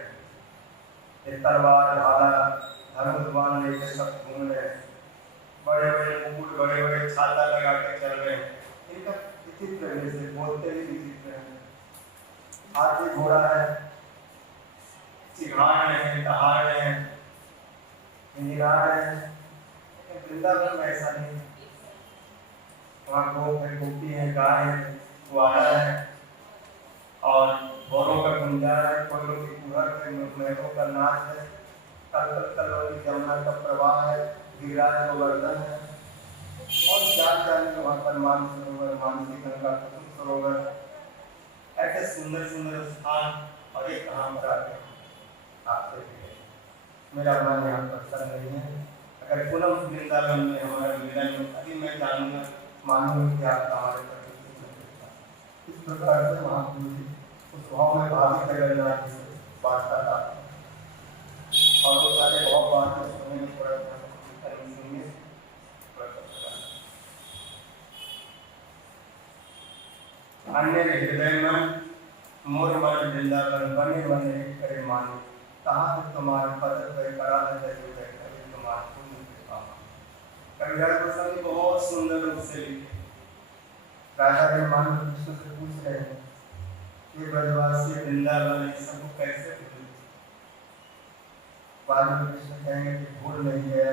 तलवार भाला धनुष लेकर सब घूम रहे हैं, बड़े बड़े मुकुट बड़े बड़े छाता लगा के चल रहे हैं, इनका विचित्र जैसे बोलते भी विचित्र है, हाथी घोड़ा है, सिंहार है, दहाड़ है, निरार है, लेकिन वृंदावन में ऐसा नहीं, वहाँ गोप है, गोपी है, गाय है, ग्वाला है और भौरों का गुंजार है, कोयलों की कुहर है, मेघों का नाच है, कलकत्ता जमुना का प्रवाह है, गिरिराज गोवर्धन है और जान वहाँ पर मानस सरोवर, मानसी गंगा सरोवर, ऐसे सुंदर सुंदर स्थान और एक कहाँ पर आते हैं आपसे मेरा मन यहाँ प्रसन्न नहीं है, अगर पुनः वृंदावन में हमारा मिलन अभी मैं जानूंगा मानूंगा कि आप हमारे प्रति इस प्रकार से महाप्रभु जी उस भाव में भावित जगन्नाथ जी से वार्ता था और वो सारे भाव बात में सुनने में पड़ा था अन्य हृदय में मोर मन वृंदावन बने बने करे मानो कहाँ से तुम्हारे पद पर करा है जैसे कभी तुम्हारे पुण्य के पामा। कविराज गोस्वामी बहुत सुंदर रूप से लिखे, राजा के मान कृष्ण से पूछ रहे हैं कि ब्रजवासी वृंदावन ये सब कैसे भूल, बाद में कृष्ण कहेंगे कि भूल नहीं गया,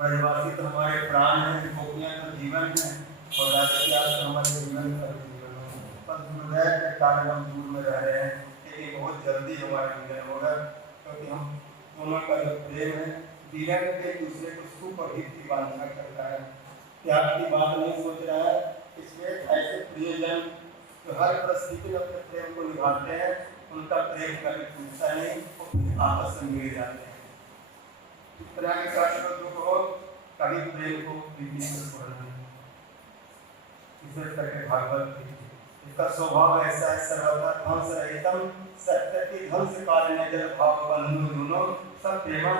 ब्रजवासी तो हमारे प्राण हैं, गोपियां तो जीवन है और राजा तो हमारे जीवन का जीवन है, पर हृदय के कारण हम दूर में रह रहे हैं, लेकिन बहुत जल्दी हमारा मिलन होगा क्योंकि हम दोनों का जो प्रेम है विरह के दूसरे को सुख और हित की वांछा करता है, त्याग की बात नहीं सोच रहा है, इसलिए ऐसे प्रियजन जो हर परिस्थिति में अपने प्रेम को निभाते हैं उनका प्रेम कभी टूटता नहीं, आपस में मिल जाते हैं। इस तरह के शास्त्रों को कभी प्रेम को प्रीति से छोड़ना नहीं, विशेष करके भागवत इसका स्वभाव ऐसा है, सर्वथा ध्वंस रहितम सत्य की ध्वंस कारण जल भाव बंधु दोनों सब प्रेमा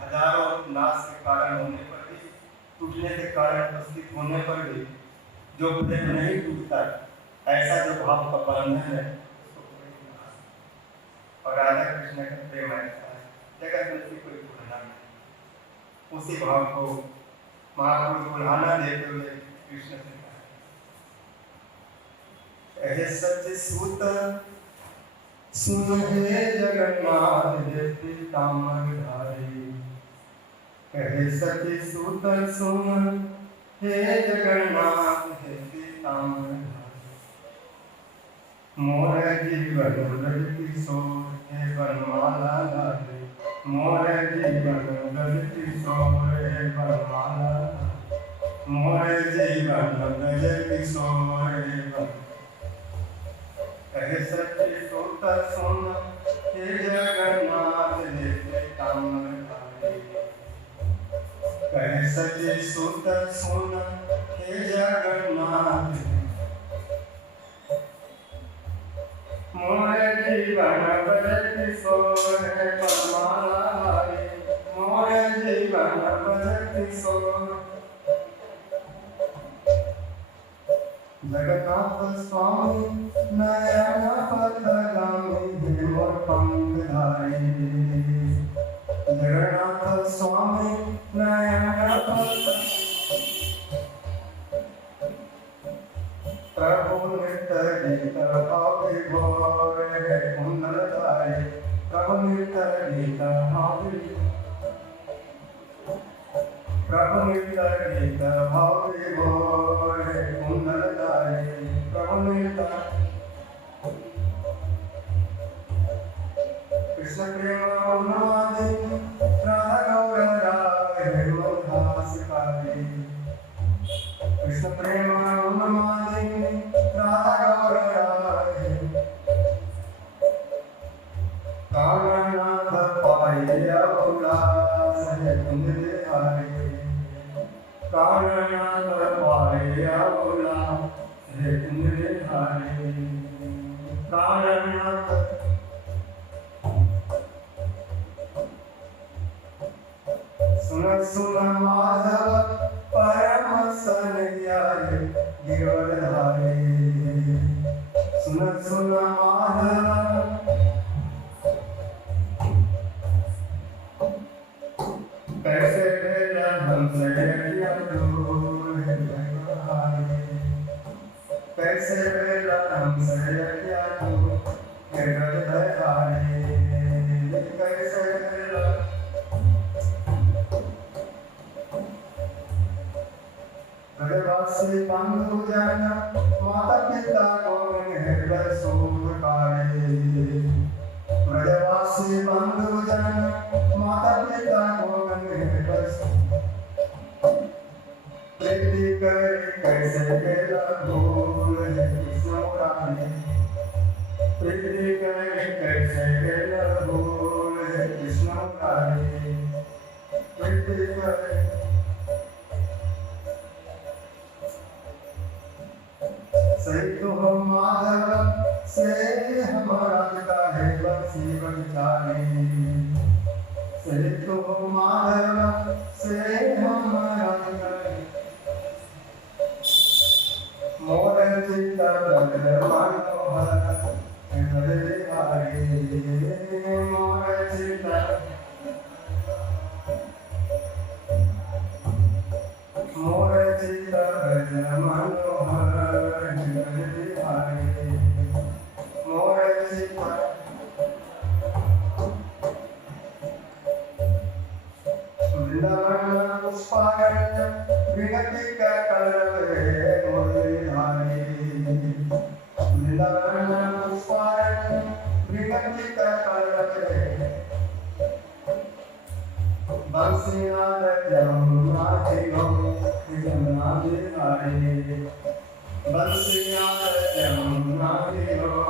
हजारों नाश के कारण होने पर भी, टूटने के कारण उपस्थित होने पर भी जो प्रेम नहीं टूटता, ऐसा जो भाव का बंधन है उसको और राधा कृष्ण का प्रेम ऐसा है, जगत में उसकी कोई तुलना नहीं, उसी भाव को महापुरुष बुढ़ाना देते हुए कृष्ण से कहे सत्य सूत सुन हे जगन्नाथ हे पीताम्बर धारी, कहे सत्य सूत सुन हे जगन्नाथ हे पीताम्बर धारी, मोर जीवन ब्रज किशोर हे वनमाला धारी, मोर जीवन ब्रज किशोर हे वनमाला, मोर जीवन ब्रज किशोर हे वनमाला, कहे सत्य सूत सुन हे जगन्नाथ हे पीताम्बर धारी, कहे सत्य सूत सुन हे जगन्नाथ, मोर जीवन ब्रज किशोर हे वनमाला धारी, मोर जीवन ब्रज किशोर, जगन्नाथ स्वामी नयन पथगामी हे मोर पंखधारी, जगन्नाथ स्वामी नयन प्रभु नित्य गीत भाव विभोर हे कुंडलधारी, प्रभु नित्य गीत भाव प्रभु नित्य गीत भाव विभोर हे कुंडलधारी, प्रभु नित्य कृष्ण प्रेम अनुवादे राधा गौर राय हे दास कारी, कुंज बिहारी प्राणनाथ पारे आउला हे कुंज बिहारी प्राणनाथ सुन सुन माधव परम सन्यारे गिरधरे सुन सुन माधव कैसे भेला हमसे कैसे भेला हमसे कैसे भेला ब्रजवासी बंधु जन माता पिता को हृदय सुखाए ब्रजवासी बंधु जन माता पिता को हृदय प्रीति कर कैसे गेला भूल कृष्ण मुरारी प्रीति कर कैसे गेला भूल कृष्ण मुरारी प्रीति कर सही तो हम माधव से हमारा का है बसी बचारी सही तो हम माधव से हमारा का मोर चिता मनोहर हरे हरे मोर चिता मोर चिता मनोहर विनती का करवे मुरलीधारी वृंदावन पुष्पारण्य विनती का करवे बंसीनाथ जमुना जिलो जमुना बिहारी बंसीनाथ जमुना जिलो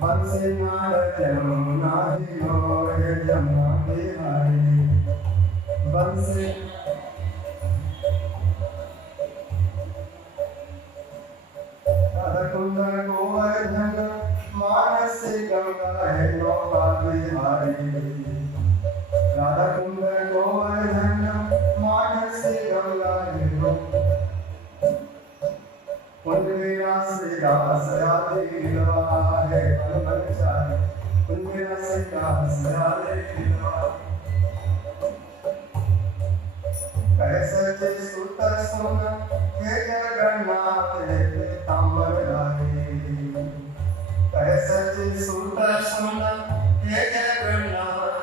बंसीनाथ जमुना जिलो जमुना बिहारी बंसी राधा कुंदन गोवर्धन मानस गंगा है नौका बिहारी राधा कुंदन गोवर्धन मानस गंगा है कुंदना से रास राधे गिरवा है बन चाहे कुंदना से रास राधे गिरवा कैसे सुत सुन हे जगन्नाथ हे ताम्र राही कैसे सुत सुन हे जगन्नाथ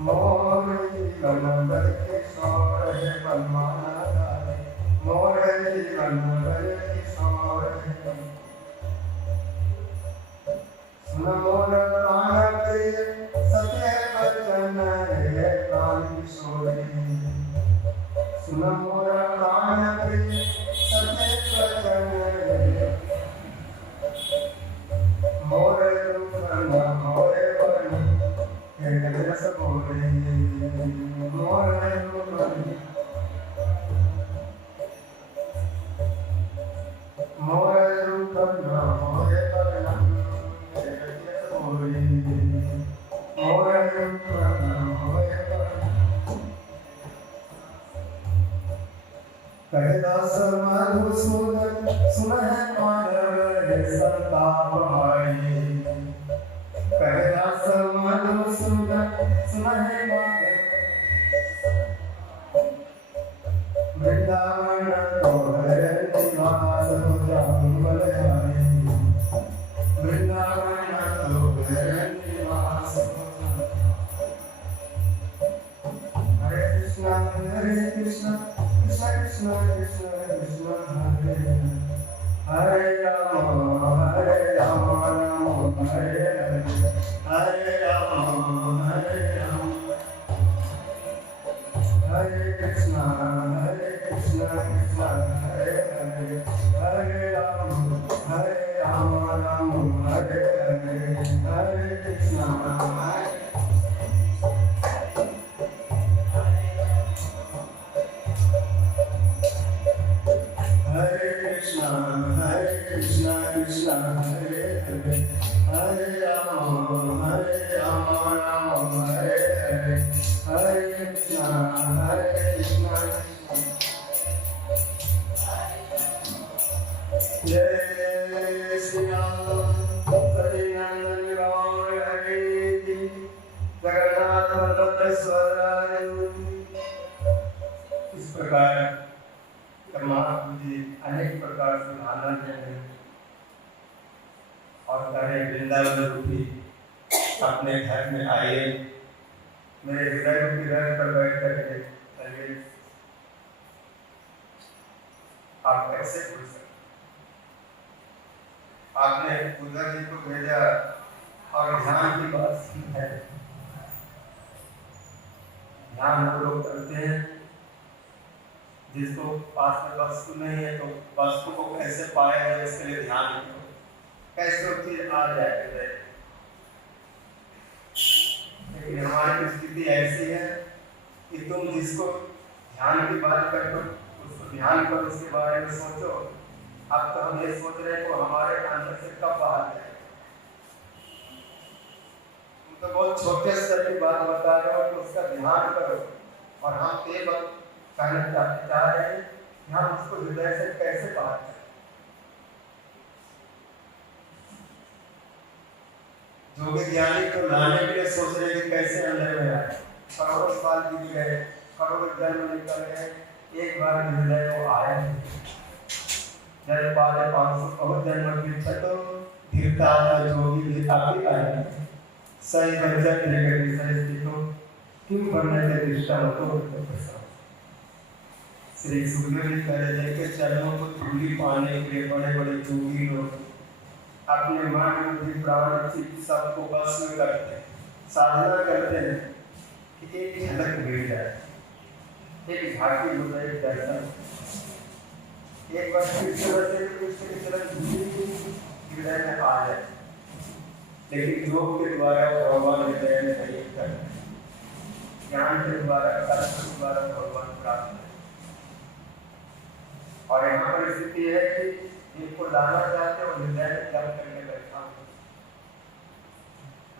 मोर जीवन बर किशोर हे बलमाना मोर जीवन बर किशोर सुन मोर प्राण प्रिय सत्य वचन हे प्राण किशोरी सुन मोर प्राण प्रिय सत्य वचन हे मोर रूप मोर वर्ण हे रस बोले मोर रूप मोर रूप मोर वर्ण कहदास मधुसूदन सुन माधव संताप हरि कहदास मधुसूदन सुन माधव वृंदावन तोहर निवास हो जाऊं वृंदावन तोहर निवास हरे कृष्ण कृष्ण कृष्ण कृष्ण कृष्ण हरे राम राम हरे हरे राम हरे कृष्ण कृष्ण हरे हरे हरे राम राम हरे हरे हरे वृंदावन रूपी अपने घर में आइए, मेरे हृदय रूपी रथ पर बैठ करके चलिए। आप कैसे भूल सकते? आपने पूजा जी को भेजा और ध्यान की बात सुनी है। ध्यान वो लोग करते हैं जिसको पास में वस्तु नहीं है, तो वस्तु को कैसे पाया जाए इसके लिए ध्यान करो, कैसे वो चीज आ जाए। लेकिन हमारी स्थिति ऐसी है कि तुम जिसको ध्यान की बात करते हो उसको ध्यान पर उसके बारे में सोचो। अब तो हम ये सोच रहे हैं वो हमारे अंदर से कब बाहर जाए। तुम तो बहुत छोटे स्तर की बात बता रहे हो कि उसका ध्यान करो, और हम ये बात कहना चाह रहे हैं कि हम उसको हृदय से कैसे बाहर करें। जोगी ज्ञानी को लाने के लिए सोच रहे कि कैसे अंदर में आए। करोड़ों साल बीत गए, करोड़ों जन्म निकल गए, एक बार हृदय को आया। जब पाले 500 बहुत जन्म पीछे तो धीरता जोगी भी आपकी आया। सही बचत लेकर सही स्थितों क्यों बनने के दिशा हो तो श्री सुखदेव जी कह रहे हैं कि चरणों को धूली पाने के लिए बड़े बड़े जोगी लोग अपने मन बुद्धि प्राण चित्त सबको बस में करते हैं, साधना करते हैं कि एक झलक मिल जाए, एक झांकी हो जाए, एक दर्शन, एक बार फिर से हृदय में आ जाए। लेकिन योग के द्वारा भगवान हृदय में नहीं करते, ज्ञान के द्वारा कर्म के द्वारा भगवान प्राप्त है। और यहाँ पर स्थिति है कि इनको लाना चाहते हो हृदय में जब करके बैठा हो।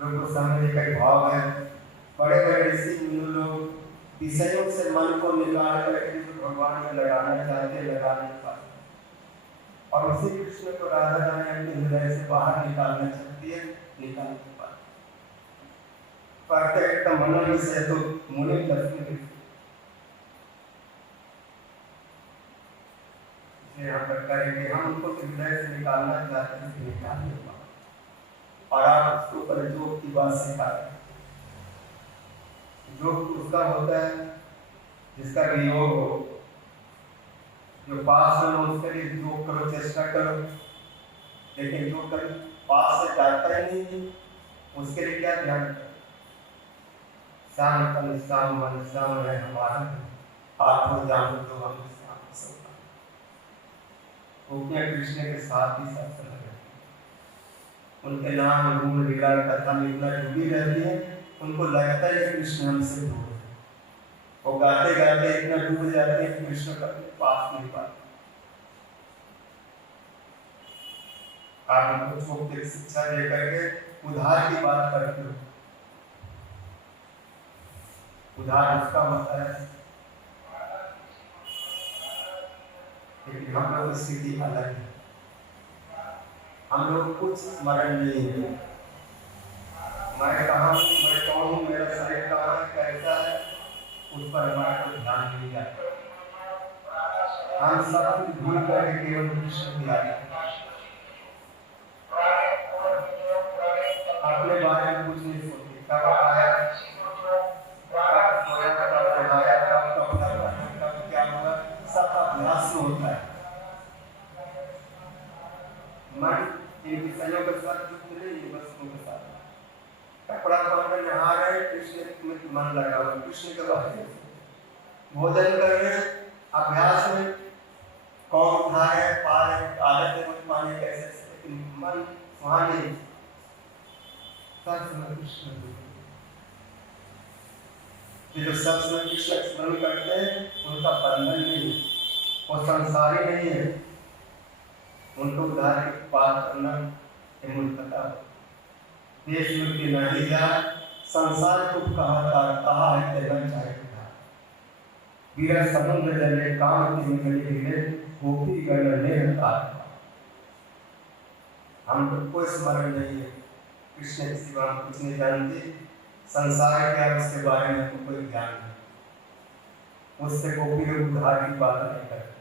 लोग को समझने का भाव है, बड़े बड़े ऋषि मुनि लोग विषयों से मन को निकाल करके भगवान में लगाना चाहते, लगा नहीं पाते। और उसी कृष्ण को राधा रानी अपने हृदय से बाहर निकालना चाहती है, निकाल नहीं पाती। परफेक्ट मनन से तो मुनि लक्ष्मी यहाँ पर करेंगे, हम उनको हृदय से निकालना चाहते हैं, निकाल नहीं पाते। और आप उसके ऊपर योग की बात सिखाते। योग उसका होता है जिसका वियोग हो, जो पास में हो उसके लिए योग करो, चेष्टा करो। लेकिन जो कर पास से जाता ही नहीं उसके लिए क्या ध्यान करो। शाम कल शाम मन शाम है हमारा, हाथ हो जाम तो हम गोपियाँ कृष्ण के साथ ही साथ रहती, उनके नाम गुण लीला कथा निगला डूबी रहती है। उनको लगता है कृष्ण हमसे दूर है, वो गाते गाते इतना डूब जाते हैं कृष्ण का पास नहीं पाते। आप उनको छोटे शिक्षा दे करके उधार की बात करते हो। उधार उसका होता है, लेकिन हम लोग की स्थिति अलग है। हम लोग कुछ स्मरण नहीं है, मैं कहाँ हूँ, मैं कौन हूँ, मेरा शरीर कहाँ है, कैसा है, उस पर हमारा कोई ध्यान नहीं जाता। हम सब कुछ भूल कर केवल कृष्ण की याद अपने बारे में कुछ नहीं सोचते। कब आया, कब सोया, कब उठाया, कब कपड़ा पहना, कब क्या हुआ, सब अभ्यास में होता है। मन इन विषयों के साथ जुड़ नहीं, वस्तुओं के साथ। कपड़ा पहन नहा रहे, कृष्ण में मन लगा हुआ, कृष्ण के बारे में भोजन कर रहे, अभ्यास में कौन उठा रहे, पा रहे, आदत है कुछ पाने कैसे, मन वहाँ नहीं, सब कृष्ण। जो सब कृष्ण स्मरण करते हैं उनका बंधन नहीं, वो संसारी नहीं है, उनको उधार की बात करना मूर्खता। देश मुक्ति नहीं जा संसार को कहा है तेरा चाहे वीरा समुद्र जले काम की निकली हिले गोपी गण ने हम तो कोई स्मरण नहीं है, कृष्ण के सिवा हम कुछ नहीं जानते, संसार क्या उसके बारे में हमको कोई ज्ञान नहीं। उससे गोपी लोग उधार की बात नहीं करते,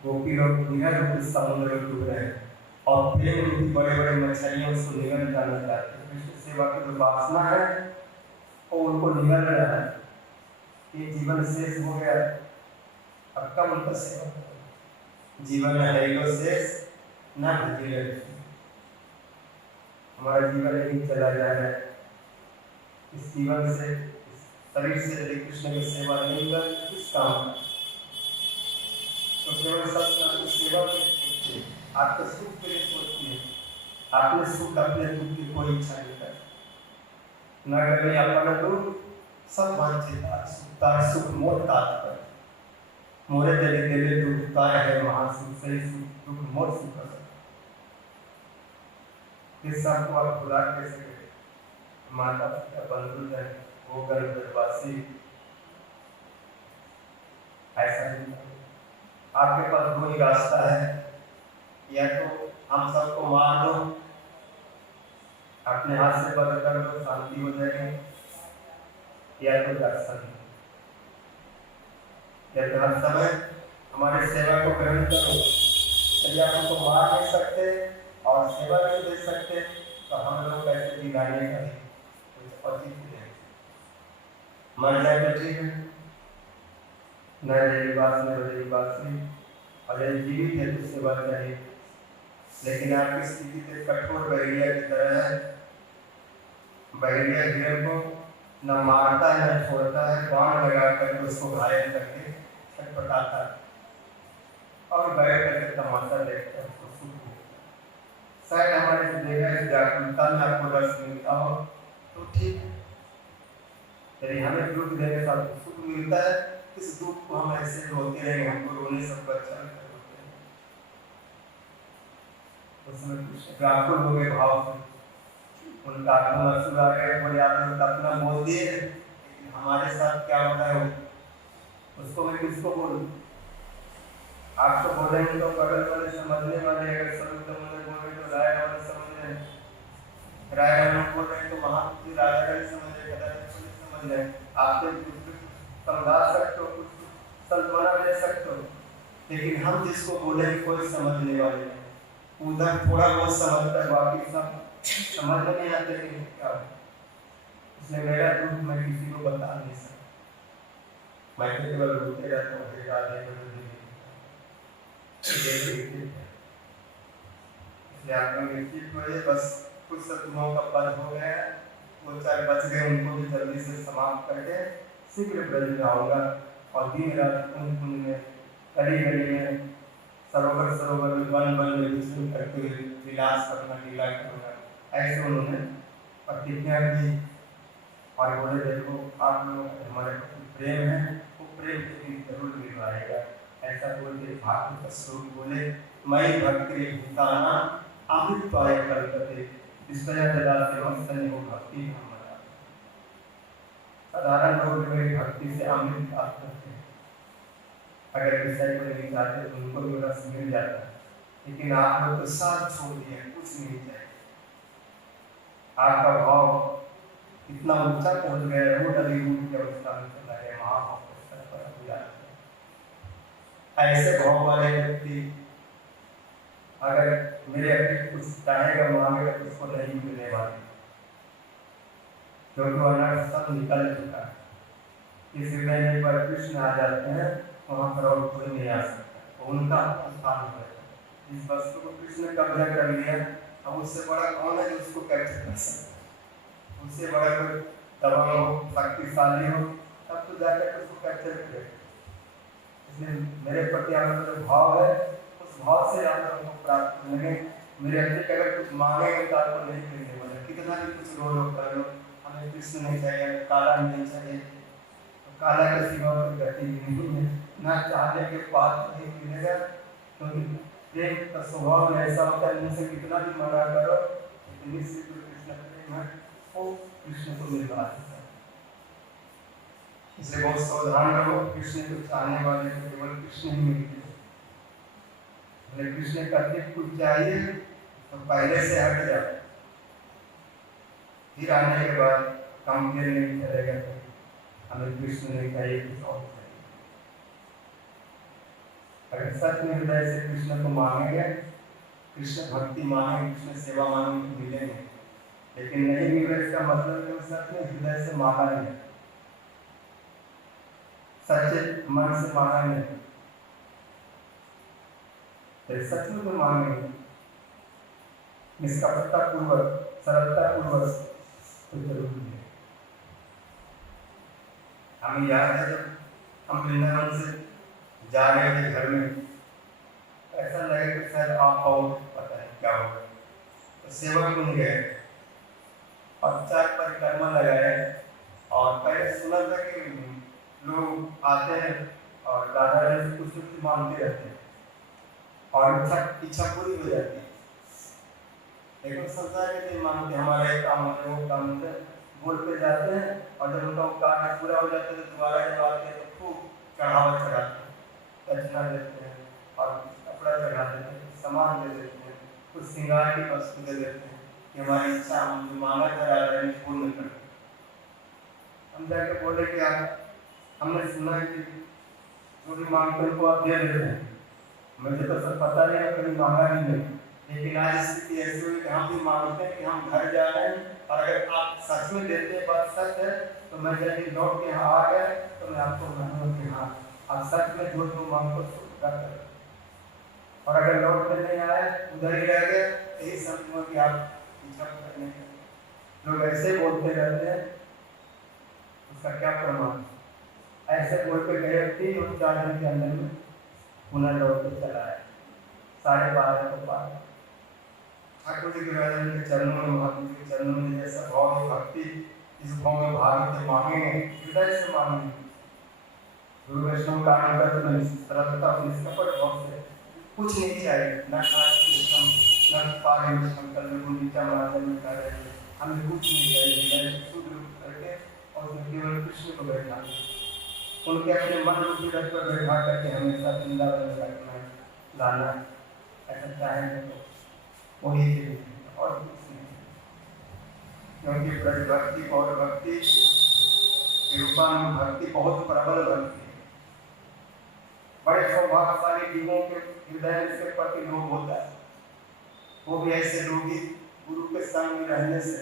गोपी लोग बिना रूप समुद्र में डूब रहे हैं और प्रेम रूपी बड़े बड़े मछलियों उसको निगल जाना चाहते हैं। कृष्ण सेवा की जो वासना है वो उनको निगल रहा है। ये जीवन शेष हो गया, अब कब उनका सेवा करें? जीवन है यो शेष न भजिए। हमारा जीवन यही चला जा रहा है। इस जीवन से, इस शरीर से यदि कृष्ण की सेवा नहीं कर किस काम का? तो केवल सब सेवा में सोचिए, आपके सुख के लिए सोचिए। आपने सुख अपने दुख की कोई इच्छा नहीं कर, न करनी अपना दुख सब वांछित सुख मोर तात कर। मोरे तेरे दिले दुख काय है महासुख, सही सुख दुख मोर सुख कर। इस सब को आप भुला कैसे करें? माता पिता बंधु जन वो गर्भवासी ऐसा नहीं। आपके पास दो ही रास्ता है, या तो हम सबको मार दो, अपने हाथ से बंद कर दो, शांति हो जाएगी, या तो दर्शन, या तो हर समय हमारे सेवा को ग्रहण करो। यदि आप उनको मार नहीं सकते और सेवा नहीं दे सकते तो हम लोग कैसे दिलाने करें? कुछ मर जाए तो ठीक है, न यही बात नहीं, और यदि जीवित है तो सेवा चाहिए। लेकिन आपकी स्थिति तो कठोर बहरिया की तरह है। बहरिया हिरण को न मारता है न छोड़ता है, बाण लगा कर उसको घायल करके छटपटाता है और बैठ करके तमाशा देखता है, उसको सुख मिलता है। शायद हमारे देखा जागरूकता में आपको रस मिलता हो तो ठीक है। यदि हमें दुख देने का सुख मिलता है, इस दुख को हम ऐसे रोते रहेंगे, हमको रोने सबको अच्छा लगता है। उसमें कुछ व्याकुल हो गए भाव से, उनका आत्मा सुधा गए, बोले आपने अपना बोल दिए, लेकिन हमारे साथ क्या हो रहा है उसको मैं किसको बोलूं? आपको बोलेंगे तो बगल वाले समझने वाले, अगर सर्वोत्तम बोले तो राय वाले समझ रहे, राय वाले बोल रहे तो महापुरुष राजा का समझ रहे, समझ रहे। आपके समझा सकते हो, कुछ सल्पना दे सकते हो, लेकिन हम जिसको बोले कोई समझने वाले नहीं। उधर थोड़ा बहुत समझता है, बाकी सब समझ नहीं आते कि क्या। इसलिए मेरा दुख मैं किसी को बता नहीं सकता, मैं तो केवल रोते रहता हूँ। इसलिए आपको निश्चित हो, बस कुछ शत्रुओं का पद हो गया, वो चार बच गए, उनको भी जल्दी से समाप्त करके शीघ्र ब्रज में आऊँगा और दिन रात कुंज में गली गली में सरोवर सरोवर में वन वन में विचरण करते हुए विलास करना, लीला करना, ऐसे उन्होंने प्रतिज्ञा की। और बोले देखो आप लोग हमारे प्रेम है, वो प्रेम के जरूर निभाएगा। ऐसा बोल के भागवत का श्लोक बोले, मई भक्ति भूताना अमृत पाए कल्पते विस्मय जला सेवन सन्नि हो भक्ति हमारा। साधारण लोग मेरी भक्ति से अमृत प्राप्त करते हैं, अगर विषय को नहीं चाहते तो उनको भी रस मिल जाता है। लेकिन आप लोग तो सब छोड़ दिए, कुछ नहीं चाहिए। आपका भाव इतना ऊंचा पहुंच गया, रूट की अवस्था में चला गया, महाभाव के स्तर पर हो जाता है। ऐसे भाव वाले व्यक्ति अगर मेरे अतिरिक्त कुछ चाहेगा, मांगेगा तो उसको नहीं मिलने वाले, क्योंकि वह सब निकल चुका है। इस हृदय पर कृष्ण आ जाते हैं, वहाँ पर और कोई नहीं आ सकता, तो उनका स्थान है। इस वस्तु को कृष्ण कब्जा कर लिया, अब उससे बड़ा कौन है जो उसको कैप्चर कर सकता है? उससे बड़ा कोई दबंग हो, शक्तिशाली हो, तब तो जाकर उसको कैप्चर करे। इसलिए मेरे प्रति आपका जो भाव है, उस भाव से आप हमको प्राप्त करेंगे। मेरे अतिरिक्त अगर कुछ मांगेंगे तो आपको नहीं मिलने वाला, कितना भी कुछ रो लो कर लो, हमें कृष्ण नहीं चाहिए, काला नहीं चाहिए, तो काला के सिवा कोई गति नहीं है, ना चाहने के पात्र नहीं मिलेगा। क्योंकि प्रेम का स्वभाव ऐसा होता है, मुझसे कितना भी मना करो, लेकिन इससे जो कृष्ण प्रेम है वो कृष्ण को मिल रहा है। इसलिए बहुत सावधान रहो, कृष्ण को चाहने वाले को केवल कृष्ण ही मिलते हैं। कृष्ण करके कुछ चाहिए तो पहले से हट जाओ, फिर आने के बाद कंप्लेन नहीं करेगा हमें कृष्ण नहीं चाहिए, कुछ और चाहिए। अगर सत्य हृदय से कृष्ण को मांगेंगे, कृष्ण भक्ति मांगे, कृष्ण सेवा मांगे तो मिलेंगे, लेकिन नहीं मिल रहे इसका मतलब है उस अपने हृदय से मांगा नहीं, सच्चे मन से मांगा नहीं, तो सच में तो मांगेंगे निष्कपटता पूर्वक, सरलता पूर्वक तो जरूर मिलेगा। हमें याद है जब हम वृंदावन से जा रहे थे घर में, ऐसा लगे कि शायद आप आओ, पता नहीं क्या होगा, तो सेवक बन गए और 4 परिक्रमा लगाए। और पहले सुना था कि लोग आते हैं और दादा से कुछ कुछ मांगते रहते हैं और इच्छा पूरी हो जाती है, लेकिन संसार में नहीं मांगते, हमारे काम होते हैं वो काम होते हैं, बोल पे जाते हैं और जब उनका कार्य पूरा हो जाता है तो दोबारा जब आते हैं तो खूब चढ़ावा चढ़ाते हैं, दक्षिणा देते हैं और कपड़ा चढ़ा देते हैं, सामान दे देते हैं, कुछ श्रृंगार की वस्तु दे देते हैं कि हमारी इच्छा हम जो मांगा करा रहे हैं पूर्ण कर। हम जाके बोले कि हमने सुना कि जो भी मांगते हैं उनको आप दे देते हैं, मुझे तो सब पता नहीं है, कभी मांगा नहीं, लेकिन आज स्थिति ऐसी हुई कि हम भी मांगते हैं कि हम घर जा रहे हैं और अगर आप सच में देते हैं, बात सच है, तो मैं जब लौट के यहाँ आ गया तो मैं आपको मानूंगा कि हाँ आप सच में जो जो मांगो पूरा करें, और अगर लौट के नहीं आए उधर ही रह गए तो यही समझो कि आप इच्छा करने के लोग ऐसे बोलते रहते हैं, उसका क्या प्रमाण? ऐसे बोल के गए 3 और 4 दिन के अंदर में पुनः लौट के चला है, 12:30 को पार। ठाकुर जी के चरणों में, महात्मा के चरणों में जैसा भाव है भक्ति, इस भाव में भाग से मांगेंगे, हृदय से मांगेंगे, गुरु वैष्णव का अनुगत में सरलता और निष्कपट भाव से कुछ नहीं चाहिए, न कृष्ण न पारे शंकर में गुंडीचा महाराज में कर रहे हैं, हमें कुछ नहीं चाहिए, शुद्ध रूप करके और केवल कृष्ण को बैठा उनके अपने मन रूपी रथ पर बैठा करके हमेशा वृंदावन में रखना है, लाना, ऐसा चाहे तो वही और कुछ नहीं, क्योंकि भक्ति और भक्ति भक्ति बहुत प्रबल भक्ति है। बड़े सौभाग्यशाली जीवों के हृदय में इसके प्रति लोभ होता है, वो भी ऐसे लोग ही गुरु के संग में रहने से,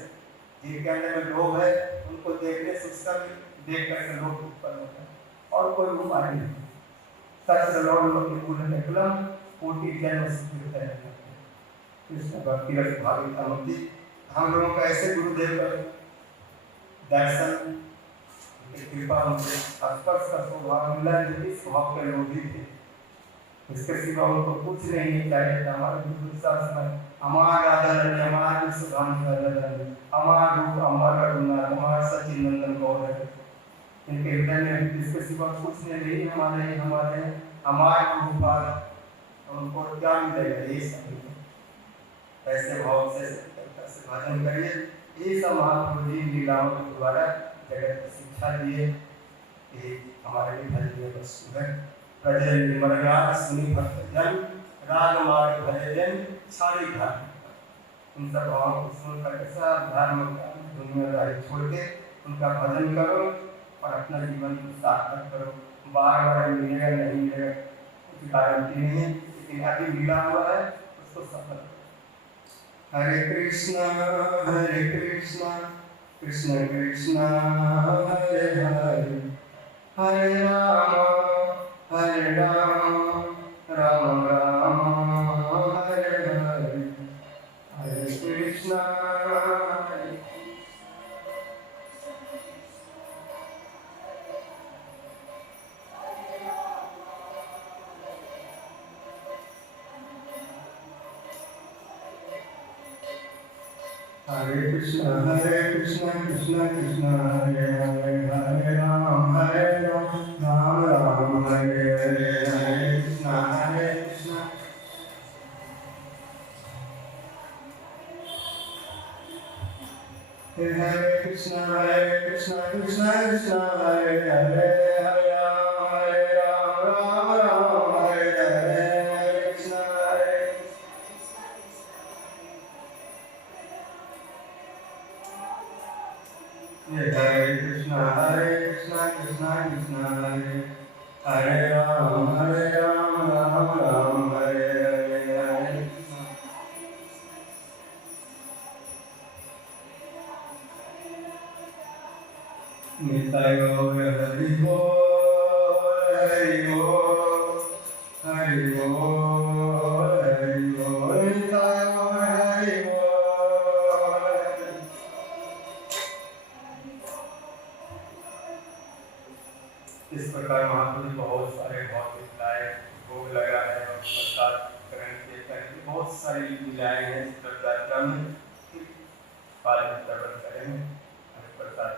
जिनके अंदर में लोभ है उनको देखने से उसका भी देख करके लोभ उत्पन्न होता है, और कोई उपाय नहीं। सच लोभ कोटि जन्म सिद्ध है। कृष्ण भक्ति रस भाविता होती, हम लोगों का ऐसे गुरुदेव का दर्शन कृपा उनसे स्पर्श का स्वभाव मिला, जो भी स्वभाव के लोभी थे, इसके सिवा उनको कुछ नहीं चाहिए था। हमारे गुरु शास्त्र में हमारा आदरण, हमारा विश्वभान हमारा रूप, हमारा गुना, हमारा सचिन नंदन गौर है, इनके हृदय में इसके सिवा कुछ नहीं, हमारे हमारे गुरुपाद, उनको क्या मिलेगा? ये सब ऐसे भाव से भजन करिए। ये सब महाप्रभु जी लीलाओं के द्वारा जगत को शिक्षा दिए, ये हमारे लिए भजनीय वस्तु है। प्रजन निर्मल सुनी भक्तजन, राग मार्ग भजन छाड़ी धर्म, इन सब भावों को सुनकर सब धर्म दुनियादारी छोड़ के उनका भजन करो और अपना जीवन को सार्थक करो। बार बार मिलेगा नहीं मिलेगा कुछ गारंटी नहीं है, लेकिन अभी मिला हुआ है उसको सफल। हरे कृष्णा कृष्ण कृष्ण हरे हरे, हरे राम राम राम हरे हरे, हरे कृष्णा हरे कृष्ण कृष्ण कृष्ण हरे हरे, हरे राम राम राम हरे हरे, हरे कृष्ण हरे कृष्ण कृष्ण कृष्ण हरे हरे, हरे राम राम हरे हरे, हरे कृष्ण हरे कृष्ण कृष्ण कृष्ण हरे, हरे राम राम राम हरे हरे, हरे कृष्ण निताय गौर हरि बोल हरि बोल हरि बोल हरि बोल निताय गौर हरि बोल। इस प्रकार महाप्रभु बहुत सारे भौतिक लाए भोग लगा है और प्रसाद ग्रहण किए करके बहुत सारी लीलाएं हैं इस यात्रा में। बाद में श्रवण करेंगे। प्रसाद